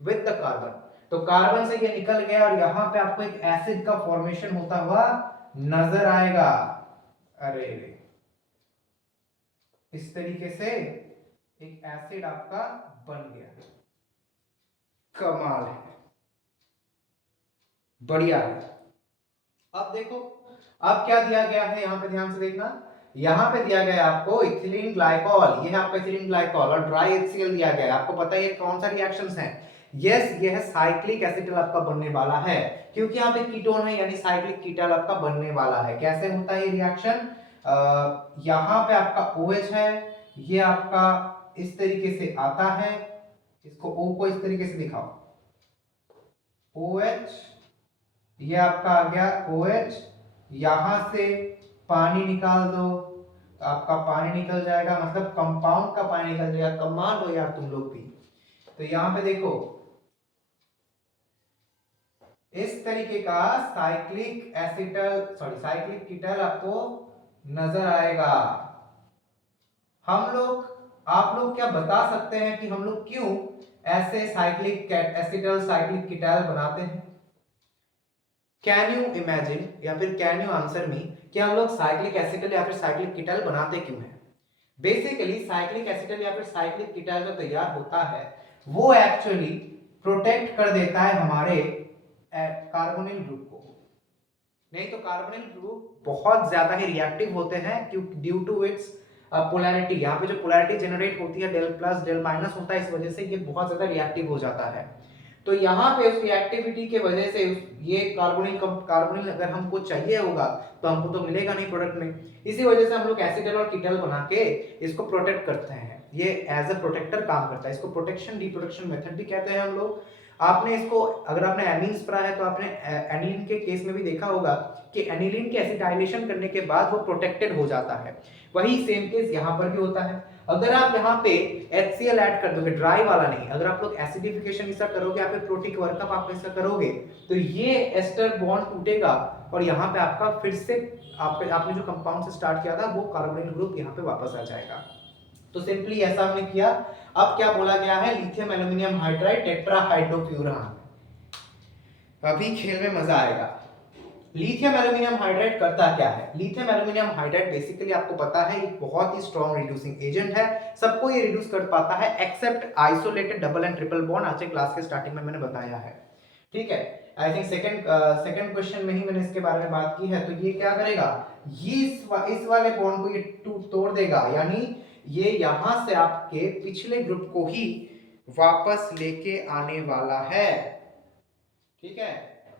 विद द कार्बन, तो कार्बन से ये निकल गया और यहाँ पे आपको एक एसिड का फॉर्मेशन होता हुआ नजर आएगा। अरे इस तरीके से एक एसिड आपका बन गया, कमाल है, बढ़िया है। अब देखो अब क्या दिया गया है, यहाँ पे ध्यान से देखना, यहाँ पे दिया गया है आपको इथिलीन ग्लाइकॉल, ये है आपका इथिलीन ग्लाइकॉल, और ड्राई HCl दिया गया है, आपको पता है ये कौन सा रिएक्शंस हैं, यस ये है साइक्लिक एसिटल आपका बनने वाला है, क्योंकि यहाँ पे कीटोन है यानी साइक्लिक कीटल आपका बनने वाला है। कैसे होता है ये रिएक्शन, यहाँ पे आपका OH है, ये आपका इस तरीके से आता है, इसको O को इस तरीके से दिखाओ, OH, ये आपका आ गया OH, यहां से पानी निकाल दो, आपका पानी निकल जाएगा, मतलब कंपाउंड का पानी निकल जाएगा, कमाल हो यार तुम लोग भी। तो यहां पे देखो इस तरीके का साइक्लिक कीटल आपको नजर आएगा। आप लोग क्या बता सकते हैं कि हम लोग क्यों ऐसे साइक्लिक एसिटल साइक्लिक कीटल बनाते हैं? कैन यू इमेजिन या फिर कैन यू आंसर मी कि हम लोग साइक्लिक एसिटल या फिर साइक्लिक कीटल बनाते क्यों हैं? बेसिकली साइक्लिक एसिटल या फिर साइक्लिक कीटल जो तैयार होता है वो एक्चुअली प्रोटेक्ट कर देता है हमारे कार्बोनिल ग्रुप को। नहीं तो कार्बोनिल ग्रुप बहुत ज्यादा ही रिएक्टिव होते हैं क्योंकि ड्यू टू इट्स पोलैरिटी। यहाँ पे जो पोलैरिटी जनरेट होती है डेल प्लस डेल माइनस होता है, इस वजह से ये बहुत ज्यादा रिएक्टिव हो जाता है। तो यहाँ पे उस रिएक्टिविटी के वजह से ये कार्बोनिल अगर हमको चाहिए होगा तो हमको तो मिलेगा नहीं प्रोडक्ट में। इसी वजह से हम लोग एसिटल और कीटल बना के इसको प्रोटेक्ट करते हैं। ये एज अ प्रोटेक्टर काम करता है। इसको प्रोटेक्शन रिप्रोडक्शन मेथड भी कहते हैं हम लोग। आपने इसको अगर आपने एमीन्स पढ़ा है तो आपने एनिलीन के केस में भी देखा होगा कि एनिलीन के एसिटाइलेशन करने के बाद वो प्रोटेक्टेड हो जाता है। वही सेम केस यहाँ पर भी होता है। अगर आप यहाँ पे HCl ऐड कर दोगे, ड्राई वाला नहीं, अगर आप लोग एसिडिफिकेशन इसका करोगे या फिर प्रोटीक वर्कअप आप इसका करोगे तो ये एस्टर बॉन्ड टूटेगा और यहाँ पे आपका फिर से आपने जो कंपाउंड से स्टार्ट किया था वो कार्बोनिल ग्रुप यहाँ पे वापस आ जाएगा। तो सिंपली ऐसा हमने किया। अब क्या बोला गया है? Lithium aluminium hydride tetrahydrofuran. अभी खेल में मजा आएगा। लिथियम एल्यूमिनियम हाइड्राइड करता क्या है? लिथियम एल्यूमिनियम हाइड्राइड बेसिकली आपको पता है एक बहुत ही स्ट्रॉन्ग रिड्यूसिंग एजेंट है। सबको ये रिड्यूस कर पाता है except isolated double and triple bond. आज के क्लास के स्टार्टिंग में मैंने बताया है, ठीक है। आई थिंक सेकंड क्वेश्चन में ही मैंने इसके बारे में बात की है। तो ये क्या करेगा? ये इस वाले बॉन्ड को ये तोड़ देगा, यानी ये यहां से आपके पिछले ग्रुप को ही वापस लेके आने वाला है, ठीक है।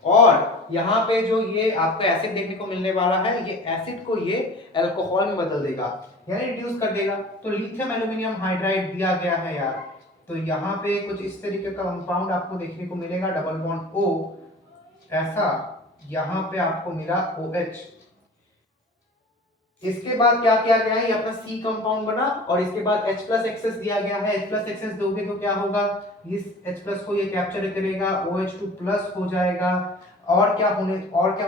और यहाँ पे जो ये आपको एसिड देखने को मिलने वाला है, ये एसिड को ये अल्कोहल में बदल देगा, यानी रिड्यूस कर देगा। तो लिथियम एल्यूमिनियम हाइड्राइड दिया गया है यार। तो यहाँ पे कुछ इस तरीके का कंपाउंड आपको देखने को मिलेगा, डबल बॉन्ड O, ऐसा यहाँ पे आपको मिला OH। इसके बाद क्या किया गया है? ये अपना C कंपाउंड बना और इसके बाद H प्लस एक्सेस दिया गया है। H प्लस एक्सेस दोगे तो क्या होगा? इस H प्लस को ये कैप्चर करेगा, OH2 प्लस हो जाएगा। और क्या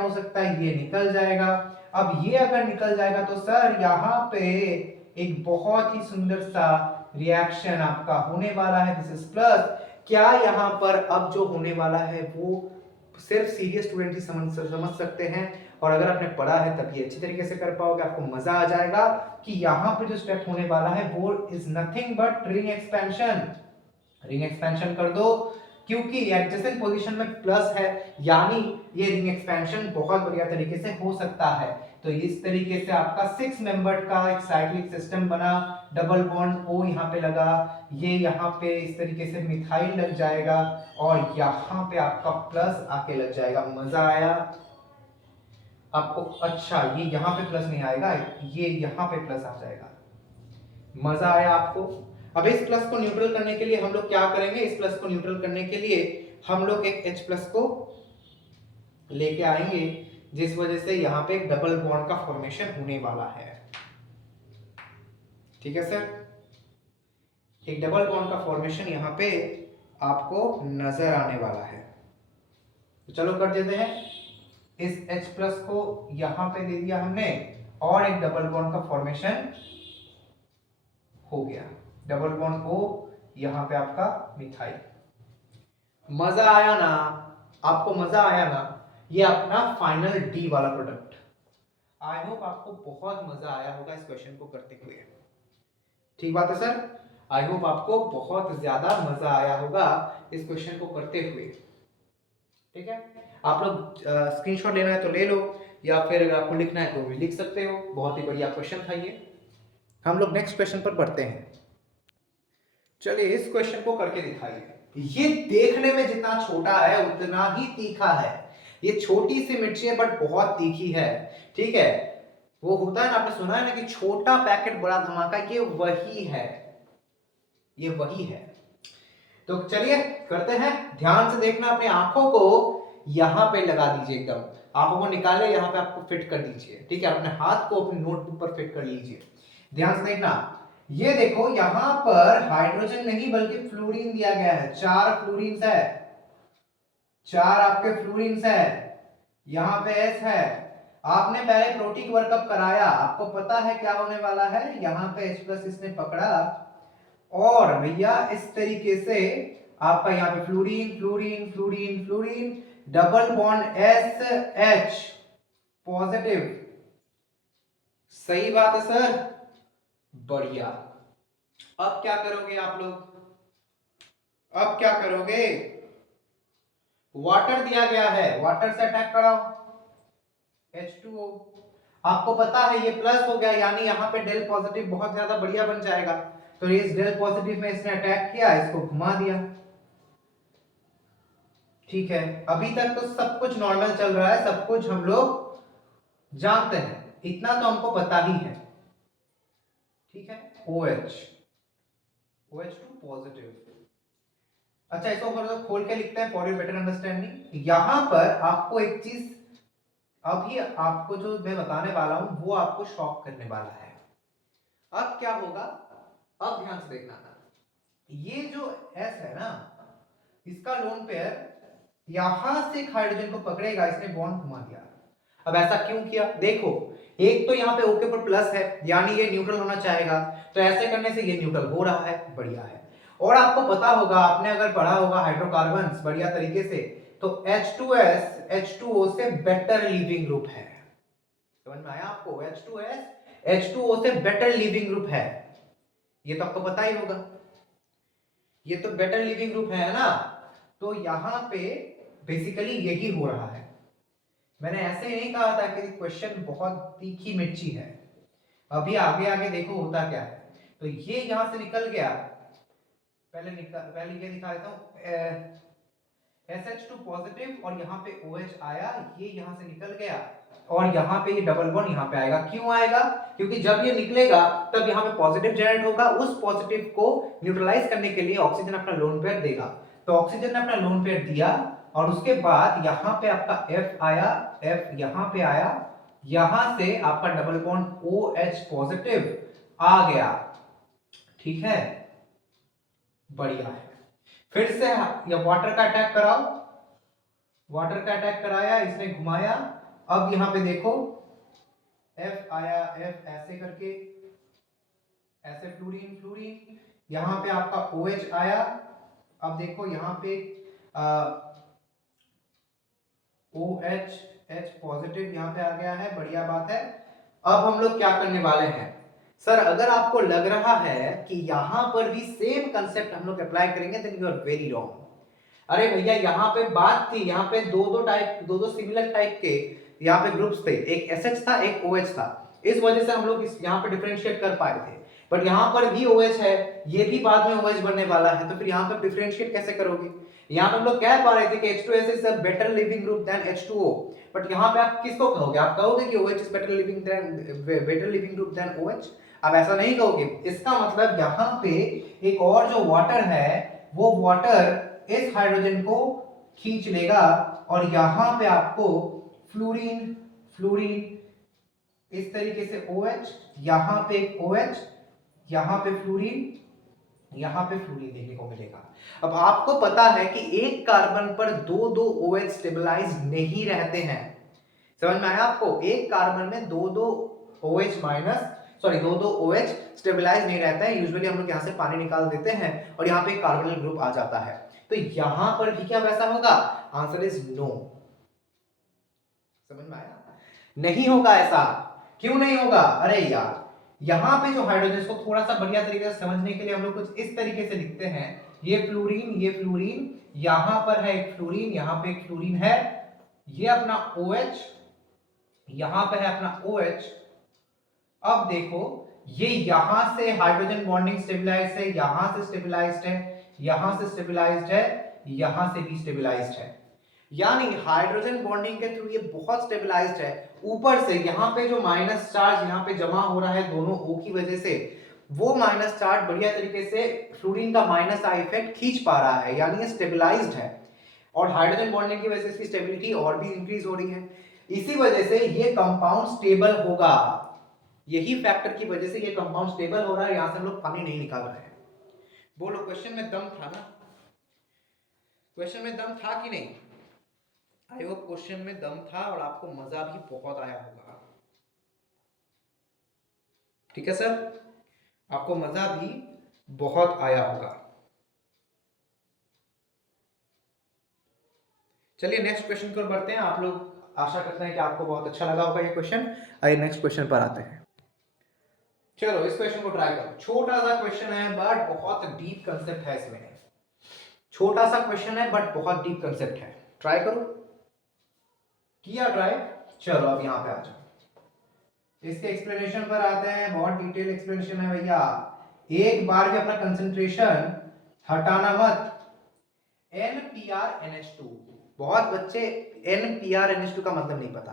हो सकता है? ये निकल जाएगा। अब ये अगर निकल जाएगा तो सर यहाँ पे एक बहुत ही सुंदर सा रिएक्शन आपका होने वाला है, दिस इज प्लस। क्या यहाँ पर अब जो होने वाला है वो सिर्फ सीरियस स्टूडेंट ही समझ सकते हैं, और अगर आपने पढ़ा है तभी अच्छी तरीके से कर पाओगे, आपको मजा आ जाएगा कि यहाँ पे जो स्टेप होने वाला है वो is nothing but ring expansion. Ring expansion कर दो क्योंकि एडजेसेंट पोजीशन में प्लस है, यानी ये रिंग एक्सपेंशन बहुत बढ़िया तरीके से हो सकता है। तो इस तरीके से आपका 6 मेंबर्ड का एक साइक्लिक सिस्टम बना, डबल बॉन्ड O यहाँ पे लगा, ये यहाँ पे इस तरीके से मिथाइल लग जाएगा और यहाँ पे आपका प्लस आके लग जाएगा। मजा आया आपको? अच्छा, ये यहाँ पे प्लस नहीं आएगा, ये यहाँ पे प्लस आ जाएगा। मजा आया आपको? अब इस प्लस को न्यूट्रल करने के लिए हम लोग क्या करेंगे? इस प्लस को न्यूट्रल करने के लिए हम लोग एक H प्लस को लेके आएंगे, जिस वजह से यहाँ पे एक डबल बॉन्ड का फॉर्मेशन होने वाला है, ठीक है सर। एक डबल बॉन्ड का फॉर्मेशन यहाँ पे आपको नजर आने वाला है। तो चलो कर देते हैं। इस H प्लस को यहाँ पे दे दिया हमने और एक डबल बॉन्ड का फॉर्मेशन हो गया। डबल बॉन्ड O, यहाँ पे आपका मिथाइल। मजा आया ना? आपको मजा आया ना? ये अपना फाइनल D वाला प्रोडक्ट। आई होप आपको बहुत मजा आया होगा इस क्वेश्चन को करते हुए, ठीक बात है सर। आई होप आपको बहुत ज्यादा मजा आया होगा इस क्वेश्चन को करते हुए, ठीक है। आप लोग स्क्रीनशॉट लेना है तो ले लो, या फिर अगर आपको लिखना है तो भी लिख सकते हो। बहुत ही बढ़िया क्वेश्चन था ये। हम लोग नेक्स्ट क्वेश्चन पर बढ़ते हैं। चलिए इस क्वेश्चन को करके दिखाइए। ये देखने में जितना छोटा है उतना ही तीखा है। ये छोटी सी मिर्ची है बट बहुत तीखी है, ठीक है। वो होता है ना, आपने सुना है ना कि छोटा पैकेट बड़ा धमाका, ये वही है, ये वही है। तो चलिए करते हैं। ध्यान से देखना, अपनी आंखों को यहां पे लगा दीजिए, एकदम आंखों को निकाले, यहां पे आपको फिट कर दीजिए, ठीक है। अपने हाथ को अपनी नोटबुक पर फिट कर लीजिए। ध्यान से देखना, ये देखो यहां पर हाइड्रोजन नहीं बल्कि फ्लोरीन दिया गया है। 4 फ्लोरीन है, 4 आपके फ्लोरीन्स है, यहाँ पे S है। आपने पहले प्रोटीन वर्कअप कराया, आपको पता है क्या होने वाला है, यहाँ पे H प्लस इसने पकड़ा और भैया इस तरीके से आपका यहाँ पे fluorine fluorine fluorine fluorine, double bond SH positive. सही बात है सर, बढ़िया। अब क्या करोगे आप लोग, अब क्या करोगे, वाटर दिया गया है, वाटर से अटैक कराओ, H2O। आपको पता है ये प्लस हो गया, यानी यहाँ पे डेल पॉजिटिव बहुत ज्यादा बढ़िया बन जाएगा। तो इस डेल पॉजिटिव में इसने अटैक किया, इसको घुमा दिया। ठीक है, अभी तक तो सब कुछ नॉर्मल चल रहा है, सब कुछ हम लोग जानते हैं, इतना तो हमको पता ही है। ठीक है, OH OH2 पॉजिटिव। अच्छा, इसको थोड़ा खोल के लिखते हैं फॉर योर बेटर अंडरस्टैंडिंग। यहां पर आपको एक चीज अभी आपको जो मैं बताने वाला हूं वो आपको शॉक करने वाला है। अब क्या होगा, अब ध्यान से देखना, ये जो S है ना, इसका लोन पेयर यहां से हाइड्रोजन को पकड़ेगा, इसने बॉन्ड घुमा दिया। अब ऐसा क्यों किया, देखो एक तो यहाँ पे ओके पर प्लस है, यानी ये न्यूट्रल होना चाहेगा, तो ऐसे करने से ये न्यूट्रल हो रहा है, बढ़िया है। और आपको पता होगा, आपने अगर पढ़ा होगा हाइड्रोकार्बन्स बढ़िया तरीके से, तो H2S H2O से बेटर लीविंग ग्रुप है। समझ में आया आपको, H2S H2O से बेटर लीविंग ग्रुप है, ये तो आपको पता ही होगा, ये तो बेटर लीविंग ग्रुप है ना। तो यहां पे बेसिकली यही हो रहा है। मैंने ऐसे नहीं कहा था कि क्वेश्चन बहुत तीखी मिर्ची है, अभी आगे आगे देखो होता क्या है। तो ये यहां से निकल गया, पहले ये दिखा देता हूं, SH2 पॉजिटिव और यहाँ पे OH आया, ये यहां से निकल गया और यहाँ पे ये डबल बॉन्ड यहाँ पे आएगा। क्यों आएगा, क्योंकि जब ये निकलेगा तब यहाँ पे पॉजिटिव जनरेट होगा, उस पॉजिटिव को न्यूट्रलाइज करने के लिए ऑक्सीजन अपना लोन पेयर देगा। तो ऑक्सीजन ने अपना लोन पेयर दिया और उसके बाद यहाँ पे आपका F आया, F यहाँ पे आया, यहां से आपका डबल बॉन्ड OH पॉजिटिव आ गया। ठीक है, बढ़िया है। फिर से ये वाटर का अटैक कराओ, वाटर का अटैक कराया, इसने घुमाया। अब यहां पे देखो F आया, F ऐसे करके, ऐसे फ्लोरीन फ्लोरीन, यहां पे आपका OH आया। अब देखो यहां पे OH H पॉजिटिव यहां पे आ गया है, बढ़िया बात है। अब हम लोग क्या करने वाले हैं सर, अगर आपको लग रहा है कि यहां पर भी सेम कंसेप्ट हम लोग अप्लाई करेंगे, then you are very wrong. अरे भैया यहाँ पे बात थी, यहाँ पे दो दो टाइप, दो दो सिमिलर टाइप के यहाँ पे ग्रुप्स थे, एक SH था एक OH था, इस वजह से हम लोग इस यहाँ पे डिफरेंशिएट कर पाए थे। बट यहाँ पर भी OH है, ये भी बाद में OH बनने वाला है, तो फिर यहाँ पे डिफरेंशिएट कैसे करोगे। यहाँ पे हम लोग कह पा रहे थे कि H2S is a better leaving group than H2O, but यहाँ पे आप किसको कहोगे, आप कहोगे कि OH is better leaving group than OH, आप ऐसा नहीं कहोगे। इसका मतलब यहाँ पे एक और जो वाटर है, वो वाटर इस हाइड्रोजन को खींच लेगा और यहां पे आपको फ्लोरीन फ्लोरीन इस तरीके से OH, यहां पे OH, यहां पे फ्लोरीन, यहां पे फ्लोरीन देखने को मिलेगा। अब आपको पता है कि एक कार्बन पर दो दो OH स्टेबलाइज नहीं रहते हैं, समझ में आया आपको, एक कार्बन में दो दो OH माइनस, सॉरी दो दो OH स्टेबलाइज नहीं रहता है, यूजुअली हम लोग यहां से पानी निकाल देते हैं और यहां पे एक कार्बोनिल ग्रुप आ जाता है। तो यहां पर भी क्या वैसा होगा, आंसर इज नो। समझ में आया, नहीं होगा ऐसा। क्यों नहीं होगा, अरे यार यहां पे जो हाइड्रोजन को थोड़ा सा बढ़िया तरीके से समझने के लिए हम लोग कुछ इस तरीके से लिखते हैं, ये फ्लोरीन ये फ्लोरीन, यहां पर है एक फ्लोरीन, यहां पे एक फ्लोरीन है, ये अपना OH, यहां पे है अपना OH। अब देखो ये यहां से हाइड्रोजन बॉन्डिंग स्टेबलाइज्ड है, यहां से स्टेबलाइज्ड है, यहां से स्टेबलाइज्ड है, यहां से भी स्टेबलाइज्ड है, यानी हाइड्रोजन बॉन्डिंग के थ्रू ये बहुत स्टेबलाइज्ड है। ऊपर से यहां पे जो माइनस चार्ज यहां पे जमा हो रहा है दोनों O की वजह से, वो माइनस चार्ज बढ़िया तरीके से फ्लोरीन का माइनस आई इफेक्ट खींच पा रहा है, यानी ये स्टेबलाइज्ड है और हाइड्रोजन बॉन्डिंग की वजह से इसकी स्टेबिलिटी और भी इंक्रीज हो रही है। इसी वजह से ये कंपाउंड स्टेबल होगा, यही फैक्टर की वजह से ये कंपाउंड स्टेबल हो रहा है, यहां से हम लोग पानी नहीं निकाल रहे हैं। बोलो क्वेश्चन में दम था ना, क्वेश्चन में दम था कि नहीं। आई होप क्वेश्चन में दम था और आपको मजा भी बहुत आया होगा। ठीक है सर, आपको मजा भी बहुत आया होगा। चलिए नेक्स्ट क्वेश्चन पर बढ़ते हैं। आप लोग आशा करते हैं कि आपको बहुत अच्छा लगा होगा ये क्वेश्चन। आइए नेक्स्ट क्वेश्चन पर आते हैं। चलो इस क्वेश्चन को ट्राई करो। छोटा सा क्वेश्चन है बट बहुत डीप कंसेप्ट है इसमें। छोटा सा क्वेश्चन है बट बहुत डीप कंसेप्ट है। ट्राई करो। किया ट्राई? चलो अब यहां पे आ जाओ। इसके एक्सप्लेनेशन पर आते हैं। बहुत डिटेल एक्सप्लेनेशन है भैया। एक बार भी अपना कंसंट्रेशन हटाना मत। NPrNH2, बहुत बच्चे NPrNH2 का मतलब नहीं पता।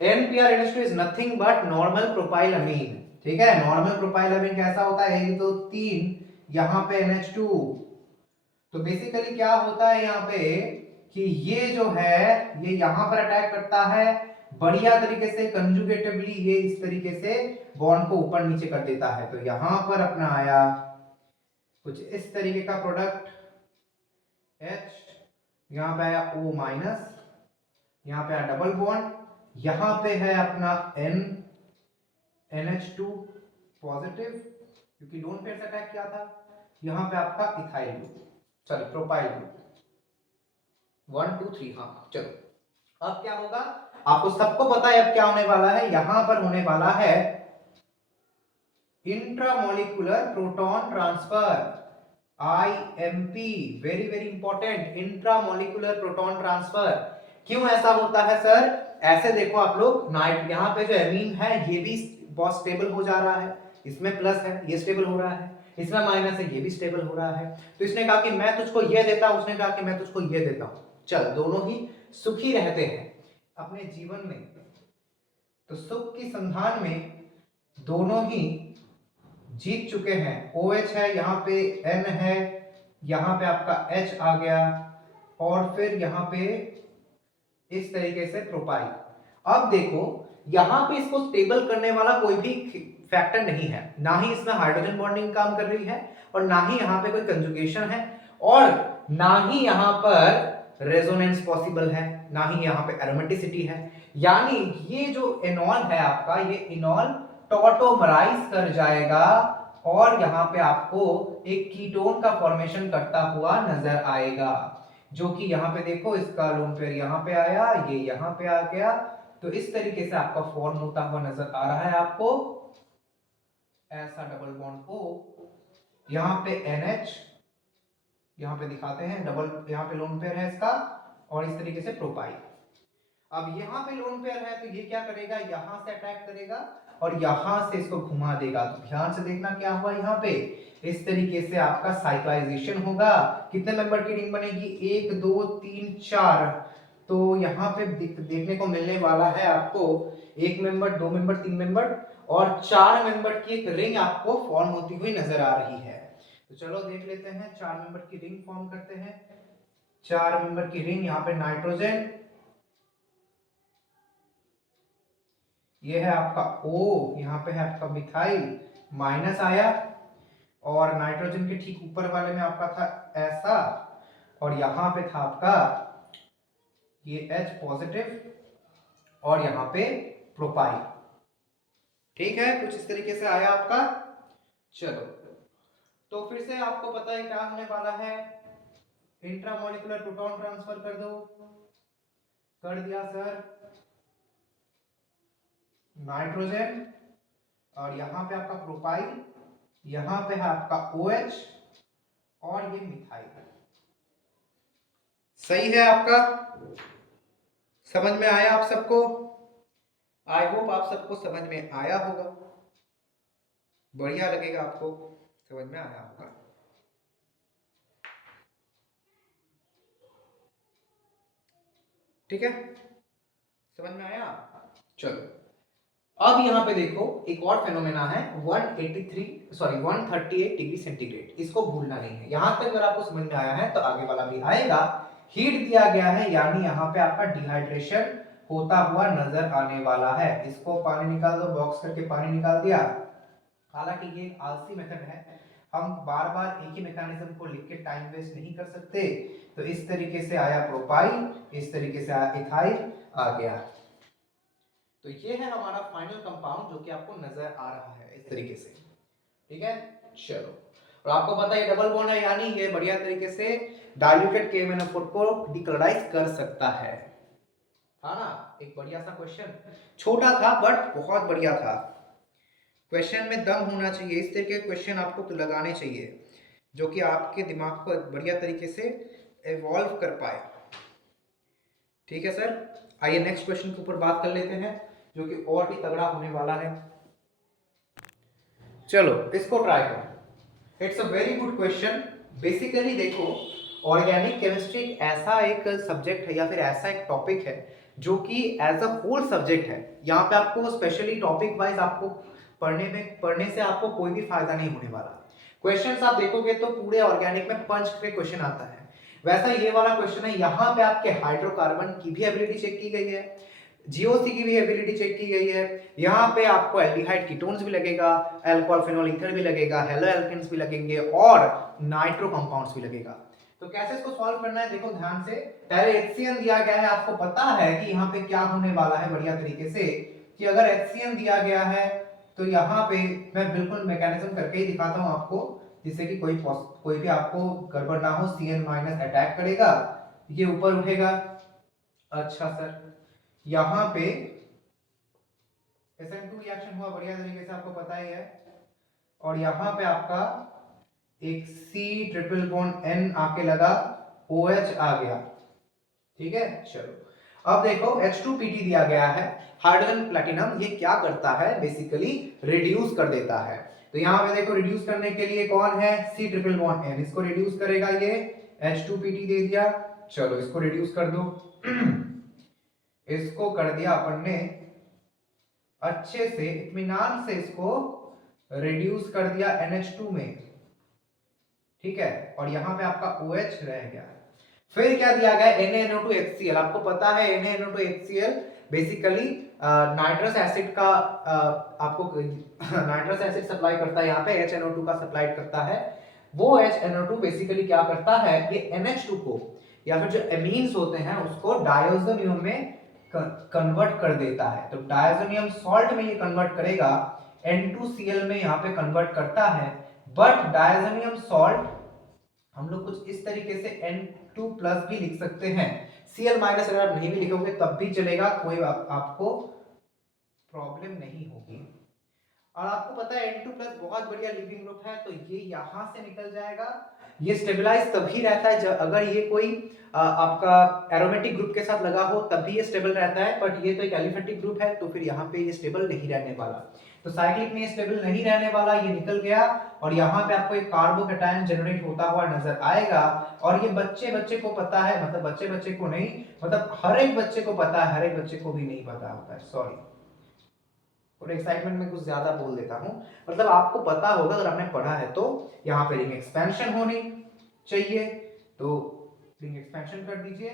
NPrNH2 is nothing but normal propyl amine. ठीक है, नॉर्मल प्रोपाइल अमीन कैसा होता है? 1 2 3 यहां पे NH2। तो बेसिकली क्या होता है यहाँ पे कि ये जो है ये यहां पर अटैक करता है बढ़िया तरीके से, कंजुगेटिवली ये इस तरीके से बॉन्ड को ऊपर नीचे कर देता है। तो यहां पर अपना आया कुछ इस तरीके का प्रोडक्ट H, यहां पे आया O माइनस, यहां पे आया डबल बॉन्ड, यहां पे है अपना NH2 पॉजिटिव क्योंकि लोन पेयर से अटैक किया था। यहां पे आपका ethyl group, sorry propyl group 1 2 3। हाँ चलो अब क्या होगा आपको सबको पता है। अब क्या होने वाला है? यहां पर होने वाला है intramolecular proton transfer, IMP, very very important. Intramolecular proton transfer क्यों ऐसा होता है सर? ऐसे देखो आप लोग, नाइट यहाँ पे जो एमीन है ये भी बहुत स्टेबल हो जा रहा है, इसमें प्लस है ये स्टेबल हो रहा है, इसमें माइनस है ये भी स्टेबल हो रहा है। तो इसने कहा कि मैं तुझको ये देता हूं, उसने कहा कि मैं तुझको ये देता हूं, चल दोनों ही सुखी रहते हैं अपने जीवन में। तो सुख की संधान में दोनों ही जीत चुके हैं। OH है, यहाँ पे N है, यहाँ पे आपका H आ गया और फिर यहाँ पे इस तरीके से प्रोपाइल। अब देखो यहाँ पे इसको स्टेबल करने वाला कोई भी फैक्टर नहीं है, ना ही इसमें हाइड्रोजन बॉन्डिंग काम कर रही है और ना ही यहाँ पे कोई कंजुगेशन है और ना ही यहाँ पर रेजोनेंस पॉसिबल है, ना ही यहाँ पे एरोमेटिसिटी है। यानी ये जो इनॉल है आपका, ये इनॉल टॉटोमराइज कर जाएगा और यहाँ पे आपको एक कीटोन का फॉर्मेशन करता हुआ नजर आएगा। जो कि यहाँ पे देखो इसका लोन पेयर यहाँ पे आया, ये यहाँ पे आ गया। तो इस तरीके से आपका फॉर्म होता हुआ नजर आ रहा है आपको ऐसा डबल बॉन्ड O, यहाँ पे NH, यहाँ पे दिखाते हैं डबल, यहाँ पे लोन पेयर है इसका और इस तरीके से प्रोपाइल। अब यहाँ पे लोन पेयर है तो ये क्या करेगा? यहां से अटैक करेगा और यहां से इसको घुमा देगा। तो ध्यान से देखना क्या हुआ यहाँ पे, इस तरीके से आपका साइक्लाइजेशन होगा। कितने मेंबर की रिंग बनेगी? 1 2 3 4। तो यहाँ पे देखने को मिलने वाला है आपको 1 मेंबर, 2 मेंबर, 3 मेंबर और 4 मेंबर की एक रिंग आपको फॉर्म होती हुई नजर आ रही है। तो चलो देख लेते हैं 4 मेंबर की रिंग फॉर्म करते हैं। 4 मेंबर की रिंग, यहाँ पे नाइट्रोजन, ये है आपका O, यहाँ पे है आपका मिथाइल माइनस आया और नाइट्रोजन के ठीक ऊपर वाले में आपका था ऐसा और यहाँ पे था आपका ये H पॉजिटिव और यहाँ पे प्रोपाइल। ठीक है, कुछ इस तरीके से आया आपका। चलो तो फिर से आपको पता है क्या होने वाला है, इंट्रामोलिकुलर प्रोटॉन ट्रांसफर कर दो। कर दिया सर। नाइट्रोजन और यहाँ पे आपका प्रोपाइल, यहाँ पे है आपका OH और ये मिथाइल। सही है आपका? समझ में आया आप सबको? आई होप आप सबको समझ में आया होगा, बढ़िया लगेगा आपको समझ में आया होगा। ठीक है, समझ में आया? चलो अब यहाँ पे देखो एक और फेनोमेना है 138 डिग्री सेंटीग्रेड, इसको भूलना नहीं है। यहां तक अगर आपको समझ में आया है तो आगे वाला भी आएगा। हीट दिया गया है यानी यहाँ पे आपका डिहाइड्रेशन होता हुआ नजर आने वाला है। इसको पानी निकाल दो, बॉक्स करके पानी निकाल दिया। हालांकि ये आलसी मेथड है, हम बार बार एक ही मैकेनिज्म को लिख के टाइम वेस्ट नहीं कर सकते, तो इस तरीके से आया प्रोपाइल, इस तरीके से आया इथाइल आ गया। तो ये है हमारा फाइनल कंपाउंड जो कि आपको नजर आ रहा है इस तरीके से, ठीक है। चलो, और आपको पता है डबल बॉन्ड है, यानी ये बढ़िया तरीके से डाइल्यूटेड KMnO4 को डिक्लोराइज कर सकता है, था ना। एक बढ़िया सा क्वेश्चन, छोटा था बट बहुत बढ़िया था। क्वेश्चन में दम होना चाहिए, इस तरीके के क्वेश्चन आपको लगाने चाहिए जो कि आपके दिमाग को बढ़िया तरीके से इवॉल्व कर पाए, ठीक है सर। आइए नेक्स्ट क्वेश्चन के ऊपर बात कर लेते हैं जो कि और भी तगड़ा होने वाला है। चलो इसको ट्राई करो, it's a very good question. Basically देखो, ऑर्गेनिक केमिस्ट्री ऐसा एक सब्जेक्ट है या फिर ऐसा एक टॉपिक है जो कि एज अ होल सब्जेक्ट है। यहाँ पे आपको स्पेशली टॉपिक वाइज आपको पढ़ने से आपको कोई भी फायदा नहीं होने वाला। क्वेश्चंस आप देखोगे तो पूरे ऑर्गेनिक में पंच पे क्वेश्चन आता है, वैसा ये वाला क्वेश्चन है। यहाँ पे आपके हाइड्रोकार्बन की भी एबिलिटी चेक की गई है, जीओसी की भी एबिलिटी चेक की गई है। यहाँ पे आपको एल्डिहाइड कीटोन्स भी लगेगा, अल्कोहल फिनोल ईथर भी लगेगा, हेलो एल्केन्स भी लगेंगे और नाइट्रो कंपाउंड्स भी लगेगा। तो कैसे इसको सॉल्व करना है, देखो ध्यान से। पहले HCN दिया गया है, आपको पता है कि यहाँ पे क्या होने वाला है बढ़िया तरीके से, कि अगर HCN दिया गया है तो यहाँ पे मैं बिल्कुल मैकेनिज्म करके ही दिखाता हूँ आपको, जिससे कि कोई भी आपको गड़बड़ ना हो। CN माइनस अटैक करेगा, ये ऊपर उठेगा। अच्छा सर, यहाँ पे SN2 रिएक्शन हुआ बढ़िया तरीके से, आपको पता ही है। और यहाँ पे आपका एक C ट्रिपल बॉन्ड N आके लगा, OH आ गया, ठीक है। चलो अब देखो H2PT दिया गया है, हाइड्रोजन प्लैटिनम, ये क्या करता है बेसिकली रिड्यूस कर देता है। तो यहाँ पे देखो रिड्यूस करने के लिए कौन है, C ट्रिपल बॉन्ड N, इसको रिड्यूस करेगा, ये H2PT दे दिया। चलो इसको रिड्यूस कर दो इसको कर दिया अपन ने अच्छे से, इत्मीनान से इसको रिड्यूस कर दिया NH2 में, ठीक है। और यहाँ पे आपका OH रह गया। फिर क्या दिया गया, NaNO2HCl। आपको पता है NaNO2HCl बेसिकली नाइट्रस एसिड का आपको नाइट्रस एसिड सप्लाई करता है, यहाँ पे HNO2 का सप्लाई करता है। वो HNO2 बेसिकली क्या करता है, ये NH2 को या फिर जो एमीन्स होते हैं उसको डायज़ोनियम में कन्वर्ट कर देता है। तो डायज़ोनियम सॉल्ट में ये कन्वर्ट करेगा, N2Cl में यहाँ पे कन्वर्ट करता है। बट डायज़ोनियम सॉल्ट हम लोग कुछ इस तरीके से N2 प्लस भी लिख सकते हैं। Cl माइनस अगर आप नहीं भी लिखोगे तब भी चलेगा, कोई आपको प्रॉब्लम नहीं होगी। और आपको पता है N2 प्लस बहुत बढ़िया लिविंग ग्रुप है, तो ये यहां से निकल जाएगा। ये स्टेबलाइज तभी रहता है जब अगर ये कोई आपका एरोमेटिक ग्रुप के साथ लगा हो, तब भी ये स्टेबल रहता है। बट ये तो एक एलिफेटिक ग्रुप है, तो फिर यहाँ पे ये स्टेबल नहीं रहने वाला। तो साइक्लिक में स्टेबल नहीं रहने वाला, ये निकल गया। और यहाँ पे आपको एक कार्बोकैटायन जनरेट होता हुआ नजर आएगा। और ये बच्चे को पता है, मतलब बच्चे को नहीं, मतलब हर एक बच्चे को पता है, हर एक बच्चे को भी नहीं पता होता है। सॉरी, और एक्साइटमेंट में कुछ ज्यादा बोल देता हूं, मतलब आपको पता होगा अगर आपने पढ़ा है तो। यहाँ पे रिंग एक्सपेंशन होनी चाहिए, तो रिंग एक्सपेंशन कर दीजिए,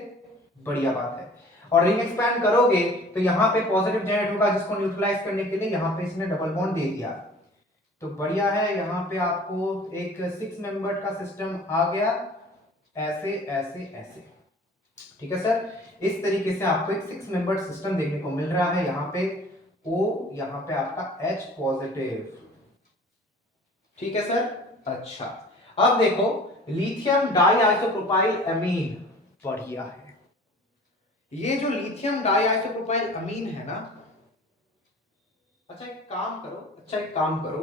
बढ़िया बात है। और रिंग एक्सपैंड करोगे तो यहाँ पे पॉजिटिव जनरेट होगा, जिसको न्यूट्रलाइज करने के लिए यहाँ पे इसने डबल बॉन्ड दे दिया। तो बढ़िया है, यहाँ पे आपको एक 6 मेंबर का सिस्टम आ गया, ऐसे ऐसे ऐसे, ठीक है सर। इस तरीके से आपको एक 6 मेंबर सिस्टम देखने को मिल रहा है। यहाँ पे O, यहाँ पे आपका H पॉजिटिव, ठीक है सर। अच्छा, अब देखो लिथियम डाइआइसोप्रोपाइल अमीन, बढ़िया है। ये जो लिथियम डाइआइसोप्रोपाइल अमीन है ना, अच्छा एक काम करो,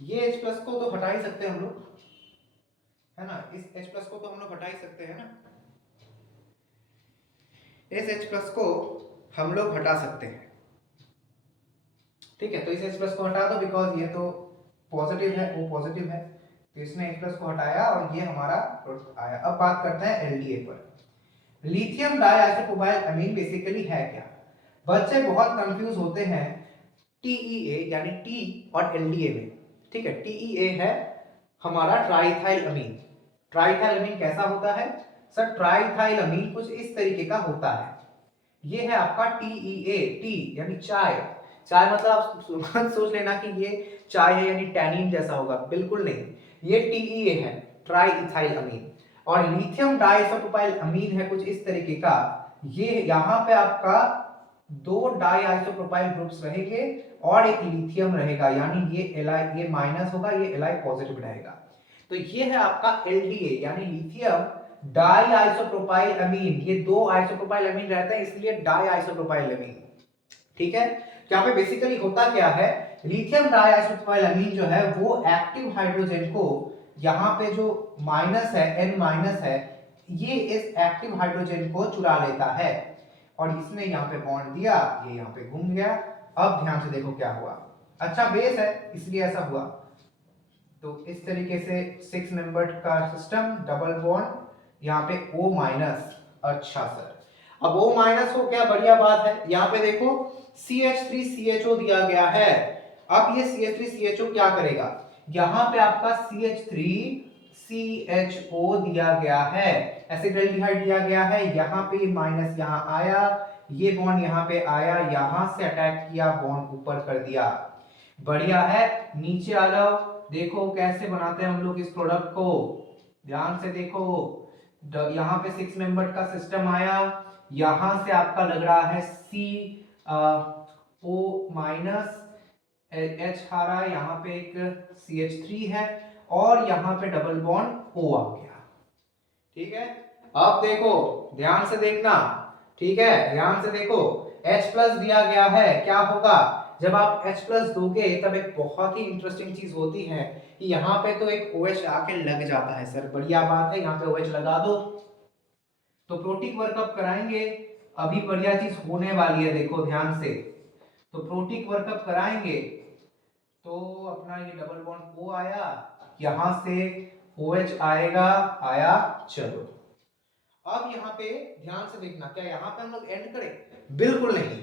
ये H प्लस को तो हटा ही सकते हैं हम लोग, है ना। इस H प्लस को तो हम लोग हटा ही सकते हैं ना, इस H प्लस को हम लोग हटा सकते हैं, ठीक है। तो इस H प्लस को हटा दो, बिकॉज ये तो पॉजिटिव है, वो पॉजिटिव है, तो इसने H प्लस को हटाया और ये हमारा आया। अब बात करते हैं LDA पर। लिथियम डाइआइसोप्रोपाइल अमीन बेसिकली है क्या, बच्चे बहुत कंफ्यूज होते हैं TEA यानी T और LDA में, ठीक है। TEA है हमारा ट्राइथाइल अमीन। ट्राइथाइल अमीन कैसा होता है सर, ट्राइथाइल अमीन कुछ इस तरीके का होता है। ये है आपका TEA, T यानी चाय, चाय मतलब आप मत सोच लेना कि ये चाय है यानी टैनिन जैसा होगा, बिल्कुल नहीं। ये TEA है, ट्राई इथाइल अमीन। और लिथियम डाइसोप्रोपाइल अमीन है कुछ इस तरीके का। ये यहाँ पे आपका 2 डाई आइसोप्रोपाइल ग्रुप्स रहेंगे और एक लिथियम रहेगा, यानी ये माइनस होगा, ये Li पॉजिटिव रहेगा। तो ये है आपका LDA यानी लिथियम डाई आइसोप्रोपाइल अमीन। ये 2 आइसोप्रोपाइल अमीन रहता है इसलिए डाई आइसोप्रोपाइल अमीन। ठीक है, यहाँ पे बेसिकली होता क्या है, लिथियम डाई आइसोप्रोपाइल अमीन जो है वो एक्टिव हाइड्रोजन को, यहाँ पे जो माइनस है N माइनस है, ये इस एक्टिव हाइड्रोजन को चुरा लेता है और इसने यहाँ पे बॉन्ड दिया, ये यहाँ पे घूम गया। अब ध्यान से देखो क्या हुआ, अच्छा बेस है इसलिए ऐसा हुआ। तो इस तरीके से 6 मेंबर्ड का सिस्टम, डबल बॉन्ड, यहाँ पे O माइनस। अच्छा सर, अब O माइनस हो गया, बढ़िया बात है। यहाँ पे देखो CH3CHO दिया गया है। अब ये CH3CHO क्या करेगा, यहाँ पे आपका CH3CHO दिया गया है, एसिटाल्डिहाइड दिया गया है, यहाँ पे माइनस यहाँ आया, ये बॉन्ड यहाँ पे आया, यहाँ से अटैक किया, बॉन्ड ऊपर कर दिया, बढ़िया है। नीचे आ जाओ, देखो कैसे बनाते हैं हम लोग इस प्रोडक्ट को, ध्यान से देखो। यहाँ पे 6 मेंबर का सिस्टम आया, यहां से आपका लग रहा है CO माइनस, H आ रहा है, यहाँ पे एक CH3 है और यहाँ पे डबल बॉन्ड O आ गया। ठीक है, अब देखो ध्यान से देखना, ठीक है, ध्यान से देखो, H प्लस दिया गया है, क्या होगा जब आप H प्लस दोगे तब एक बहुत ही इंटरेस्टिंग चीज होती है कि यहाँ पे तो एक OH आके लग जाता है। सर बढ़िया बात है, यहाँ पे OH लगा दो तो प्रोटिक वर्कअप कराएंगे, अभी बढ़िया चीज होने वाली है, देखो ध्यान से। तो प्रोटिक वर्कअप कराएंगे तो अपना ये डबल बॉन्ड O आया, यहां से OH आएगा, आया, चलो। अब यहाँ पे ध्यान से देखना, क्या यहाँ पे हम लोग एंड करें, बिल्कुल नहीं।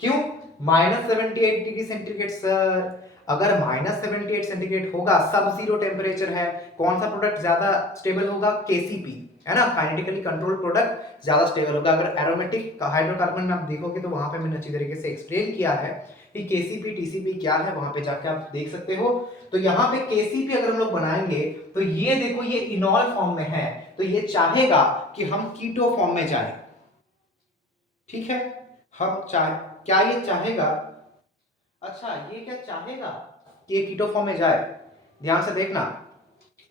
क्यों, -78 डिग्री सेंटीग्रेड सर। अगर -78 सेंटीग्रेड होगा, सब जीरो टेम्परेचर है, कौन सा प्रोडक्ट ज्यादा स्टेबल होगा, KCP है ना, काइनेटिकली कंट्रोल्ड प्रोडक्ट ज्यादा स्टेबल होगा। अगर एरोमेटिक हाइड्रोकार्बन में आप देखोगे तो वहां पे मैंने अच्छी तरीके से एक्सप्लेन किया है कि KCP TCP क्या है, वहां पे जाके आप देख सकते हो। तो यहाँ पे KCP अगर हम लोग बनाएंगे तो ये देखो, ये इनॉल फॉर्म में है, तो ये चाहेगा कि हम कीटो फॉर्म में जाएं। ठीक है, हम क्या ये चाहेगा, अच्छा ये क्या चाहेगा कि ये कीटो फॉर्म में जाए, ध्यान से देखना,